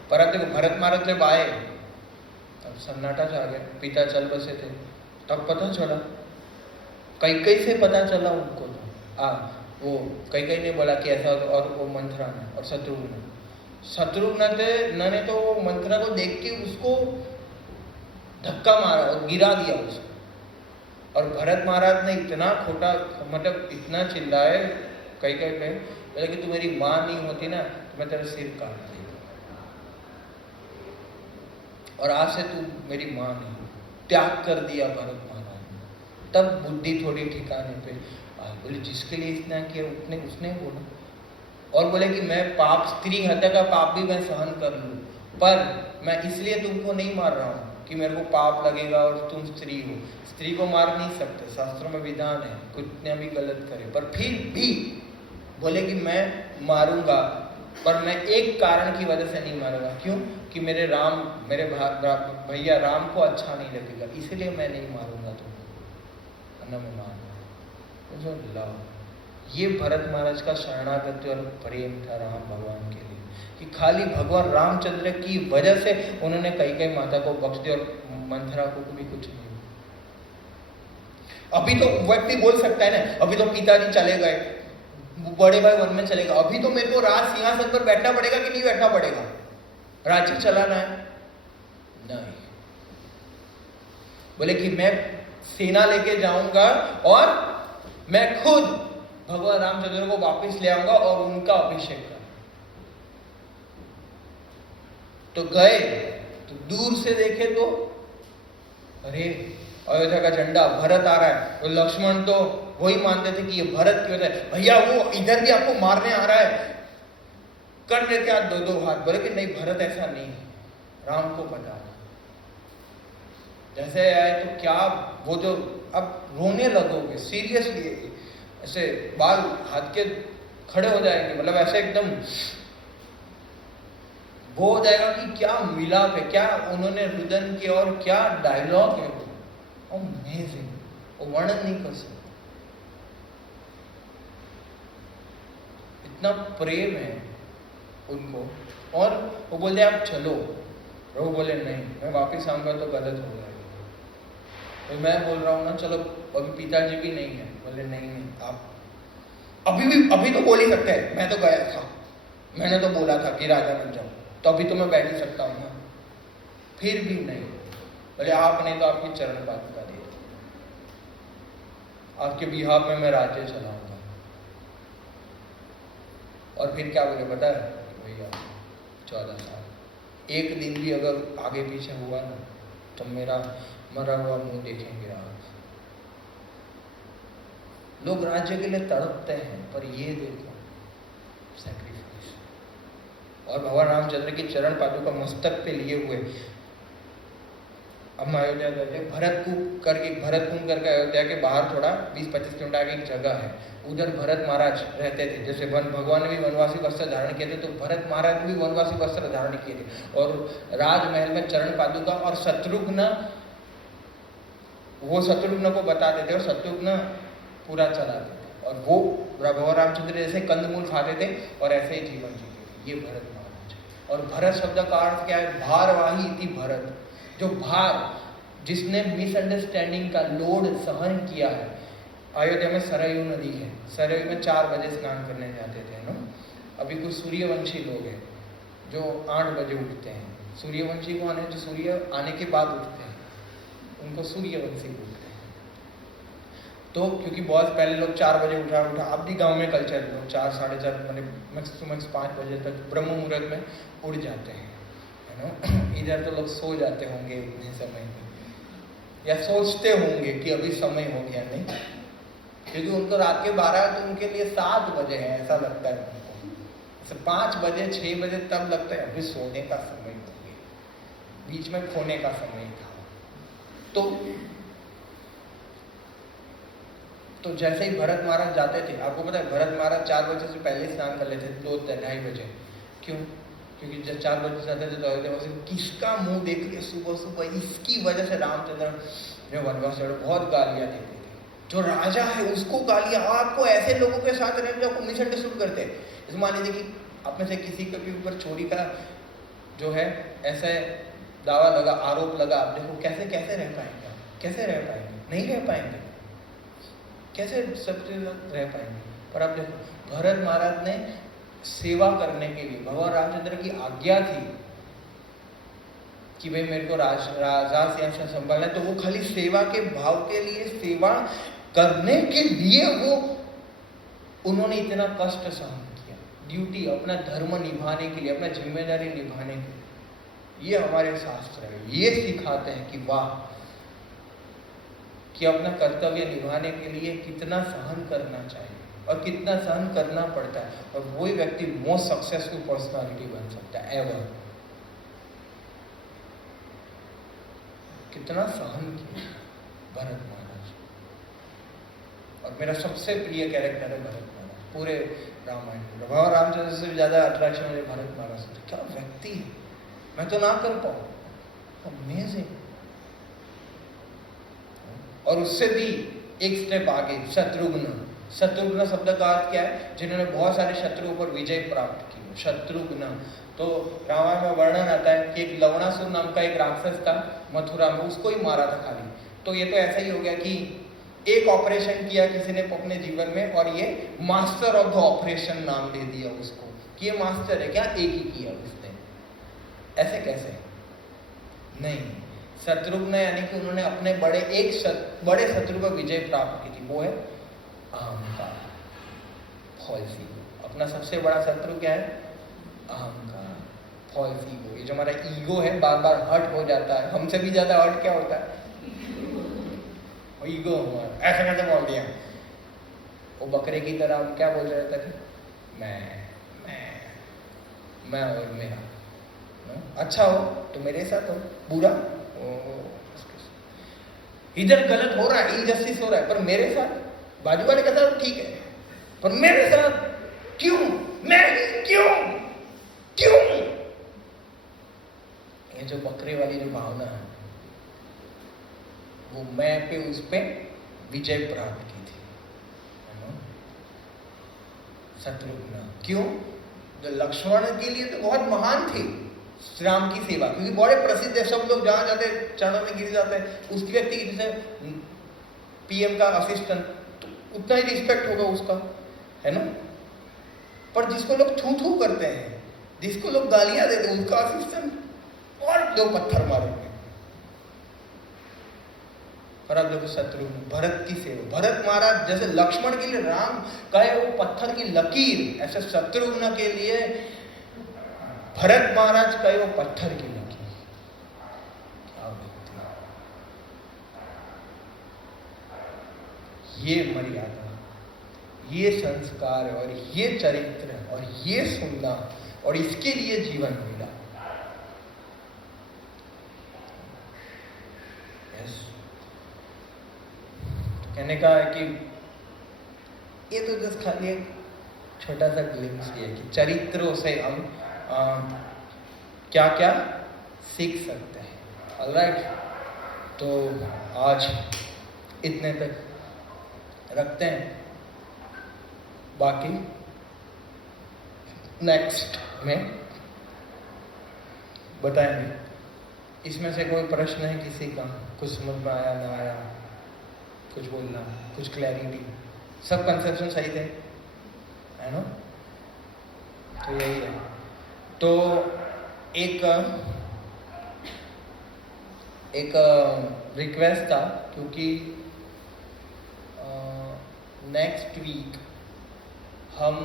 पर देखो भरत महाराज जब आए तब सन्नाटा छा गया, पिता चल बसे थे, तब पता चला, कई से पता चला उनको तो वो कई ने बोला कि ऐसा, और वो मंथरा ने और शत्रुघ्न ने तो वो मंथरा को देख के उसको धक्का मारा और गिरा दिया उसको। और भरत महाराज ने इतना खोटा मतलब इतना चिल्लाए, कई पे बोला कि तू मेरी माँ नहीं होती ना तो मैं तेरा सिर काट देता, और आज से तू मेरी माँ नहीं। त्याग कर दिया भरत महाराज ने। तब बुद्धि थोड़ी ठिकाने पे बोले जिसके लिए इतना किया उसने बोला, और बोले कि मैं पाप, स्त्री हत्या का पाप भी मैं सहन कर लूं, पर मैं इसलिए तुमको नहीं मार रहा हूं कि मेरे को पाप लगेगा और तुम स्त्री हो। स्त्री को मार नहीं सकते, शास्त्रों में विधान है, कितना भी गलत करे, पर फिर भी बोले कि मैं मारूंगा, पर मैं एक कारण की वजह से नहीं मारूंगा। क्यों? कि मेरे भैया राम को अच्छा नहीं लगेगा, इसलिए मैं नहीं मारूंगा तुमको, न मैं मारूंगा। जो लव, ये भरत महाराज का शरणागति और प्रेम था राम भगवान के लिए, कि खाली भगवान रामचंद्र की वजह से उन्होंने कई माता को बख्श दिया और मंथरा को भी कुछ नहीं। अभी तो व्यक्ति बोल सकता है ना, अभी तो पिताजी चले गए, बड़े भाई वन में चलेगा, अभी तो मेरे को राज सिंहासन पर बैठना पड़ेगा कि नहीं बैठना पड़ेगा, राज्य चलाना है। नहीं, बोले कि मैं सेना लेके जाऊंगा और मैं खुद भगवान रामचंद्र को वापस ले आऊंगा और उनका अभिषेक कर। तो गए तो दूर से देखे तो अरे अयोध्या का झंडा, भरत आ रहा है। तो लक्ष्मण तो वही मानते थे कि ये भरत की वजह है, भैया वो इधर भी आपको मारने आ रहा है, कर देते आप दो हाथ। बोले कि नहीं भरत ऐसा नहीं है, राम को पता है। जैसे आए तो क्या वो जो अब रोने लगोगे सीरियसली, ऐसे बाल हाथ के खड़े हो जाएंगे, मतलब ऐसे एकदम वो हो जाएगा कि क्या मिलाप है, क्या उन्होंने रुदन किया और क्या डायलॉग है, अमेजिंग, वो वर्णन नहीं कर सकते। इतना प्रेम है उनको। और वो बोलते आप चलो, वो बोले नहीं मैं वापिस आऊंगा तो गलत हो जाएगा। तो मैं बोल रहा हूँ ना चलो, अभी पिताजी भी नहीं है। बोले नहीं आप अभी तो बोल ही सकते हैं, मैं तो गया था, मैंने तो बोला था कि राजा बन जाओ, तो अभी तो मैं बैठ ही सकता हूँ ना। फिर भी नहीं, बोले आप नहीं तो आपकी चरण पादुका दे, आपके बिहार में मैं राज्य चलाऊंगा। और फिर क्या बोले पता है भैया, 14 साल एक दिन भी अगर आगे पीछे हुआ ना तो मेरा मरा हुआ मुंह देखेंगे आप। लोग राज्य के लिए तड़पते हैं, पर ये देखो सैक्रिफाइस। और भगवान रामचंद्र की चरण पादुका मस्तक पे लिए हुए हम अयोध्या गए, भरत कुंभ करके अयोध्या के बाहर थोड़ा 20-25 किलोमीटर आगे एक जगह है, उधर भरत महाराज रहते थे। जैसे भगवान ने भी वनवासी वस्त्र धारण किए थे, तो भरत महाराज भी वनवासी वस्त्र धारण किए थे। और राजमहल में चरण पादुका, और शत्रुघ्न को बताते थे और शत्रुघ्न पूरा चलाते थे। और वो भगवान रामचंद्र जैसे कंदमूल खाते थे और ऐसे ही जीवन जीते थे, ये भरत महाराज। और भरत शब्द का अर्थ क्या है? भारवाही इति भरत, जो भार, जिसने मिसअंडरस्टैंडिंग का लोड सहन किया है। अयोध्या में सरयू नदी है, सरयू में 4 बजे स्नान करने जाते थे ना। अभी कुछ सूर्यवंशी लोग हैं जो 8 बजे उठते हैं। सूर्यवंशी कौन है? जो सूर्य आने के बाद उठते हैं, उनको सूर्यवंशी बोलते हैं। तो क्योंकि बहुत पहले लोग 4 बजे उठा, अब भी गांव में कल्चर लोग 4, 4:30 मतलब मैक्स टू मैक्स 5 बजे तक ब्रह्म मुहूर्त में उठ जाते हैं, है ना। इधर तो लोग सो जाते होंगे इतने समय में, या सोचते होंगे कि अभी समय हो गया, नहीं, क्योंकि उनको रात के 12 तो उनके लिए 7 बजे है, ऐसा लगता है उनको। 5 बजे 6 बजे तब लगता है अभी सोने का समय हो गया, बीच में खोने का समय था। तो जैसे ही भरत महाराज जाते थे, आपको पता है भरत महाराज 4 बजे से पहले स्नान कर लेते थे, 2-2:30 बजे। क्यों? क्योंकि जब 4 बजे जाते थे तो अयोध्या से किसका मुंह देख के सुबह सुबह, इसकी वजह से रामचंद्र जो वनवास चढ़े बहुत गालियां देते थे। जो राजा है उसको गालियां, आपको ऐसे लोगों के साथ रहने जो आपको मिसअंडरस्टूड करते हैं। जैसे मान लीजिए कि आप में से किसी के ऊपर चोरी का जो है ऐसे दावा लगा, आरोप लगा, आप देखो कैसे कैसे रह पाएंगे, कैसे रह पाएंगे? नहीं रह पाएंगे, कैसे सबसे रह पाएंगे। पर आप देखो भरत महाराज ने सेवा करने के लिए, भगवान रामचंद्र की आज्ञा थी कि भाई मेरे को राजा सिंहासन संभालना है, तो वो खाली सेवा के भाव के लिए, सेवा करने के लिए वो उन्होंने इतना कष्ट सहन किया, ड्यूटी, अपना धर्म निभाने के लिए, अपना जिम्मेदारी निभाने के लिए। ये हमारे शास्त्र है, ये सिखाते हैं कि वाह, कि अपना कर्तव्य निभाने के लिए कितना सहन करना चाहिए और कितना सहन करना पड़ता है, और वही व्यक्ति मोस्ट सक्सेसफुल पर्सनालिटी बन सकता है एवर। कितना सहन किया भरत महाराज, और मेरा सबसे प्रिय कैरेक्टर है भरत महाराज पूरे रामायण में। भगवान रामचंद्र से ज्यादा अट्रैक्शन मुझे भरत महाराज से। क्या व्यक्ति है, मैं तो ना कर पाऊं, अमेजिंग। और उससे भी एक स्टेप आगे शत्रुघ्न। शत्रुघ्न शब्द का अर्थ क्या है? जिन्होंने बहुत सारे शत्रुओं पर विजय प्राप्त की, शत्रुघ्न। तो रामायण में वर्णन आता है कि एक लवणासुर नाम का एक राक्षस था मथुरा में, उसको ही मारा था खाली। तो ये तो ऐसा ही हो गया कि एक ऑपरेशन किया किसी ने अपने जीवन में, और ये मास्टर ऑफ द ऑपरेशन नाम दे दिया उसको, कि ये मास्टर है क्या, एक ही किया उसने। ऐसे कैसे? नहीं, शत्रुघ्न यानी कि उन्होंने अपने बड़े शत्रु पर विजय प्राप्त की थी, वो है अहंकार, फॉल्स ईगो। अपना सबसे बड़ा शत्रु क्या है? अहंकार, फॉल्स ईगो। ये जो हमारा ईगो है बार बार हर्ट हो जाता है, हमसे भी ज्यादा हर्ट क्या होता है? ईगो हमारा। ऐसा कैसे बोल दिया? वो बकरे की तरह हम क्या बोल रहे थे? मैं और मेरा। अच्छा हो तो मेरे साथ हो, बुरा इधर गलत हो रहा है, इनजस्टिस हो रहा है, पर मेरे साथ, बाजू वाले का साथ ठीक है, पर मेरे साथ क्यों? मैं क्यों? ये जो बकरे वाली जो भावना है, वो मैं पे उस पे विजय प्राप्त की थी, है ना? शत्रुघ्न क्यों? जो लक्ष्मण के लिए तो बहुत महान थी श्री राम की सेवा, क्योंकि बड़े प्रसिद्ध है, सब लोग जहां जाते चरणों में गिर जाते हैं। उसकी व्यक्ति की जैसे पीएम का असिस्टेंट, तो उतना ही रिस्पेक्ट होगा उसका, है ना। पर जिसको लोग थू थू करते हैं, जिसको लोग गालियां देते हैं, उसका असिस्टेंट और 2 पत्थर मारेंगे। पर अब देखो शत्रुघ्न, भरत की सेवा, भरत महाराज जैसे लक्ष्मण के लिए राम कहे वो पत्थर की लकीर, ऐसे शत्रुघ्न के लिए भरत महाराज कहे वो पत्थर की लकीर। ये मर्यादा, ये संस्कार और ये चरित्र और ये सुनना, और इसके लिए जीवन मिला। कहने का है कि ये तो जस्ट खाली एक छोटा सा ग्लिम्स है कि चरित्रों से हम क्या क्या सीख सकते हैं। ऑलराइट, तो आज इतने तक रखते हैं, बाकी नेक्स्ट में बताएंगे। इसमें से कोई प्रश्न है किसी का, कुछ समझ में आया ना आया, कुछ बोलना, कुछ क्लैरिटी, सब कंसेप्शन सही थे, है ना? तो यही है। तो एक रिक्वेस्ट था, क्योंकि नेक्स्ट वीक हम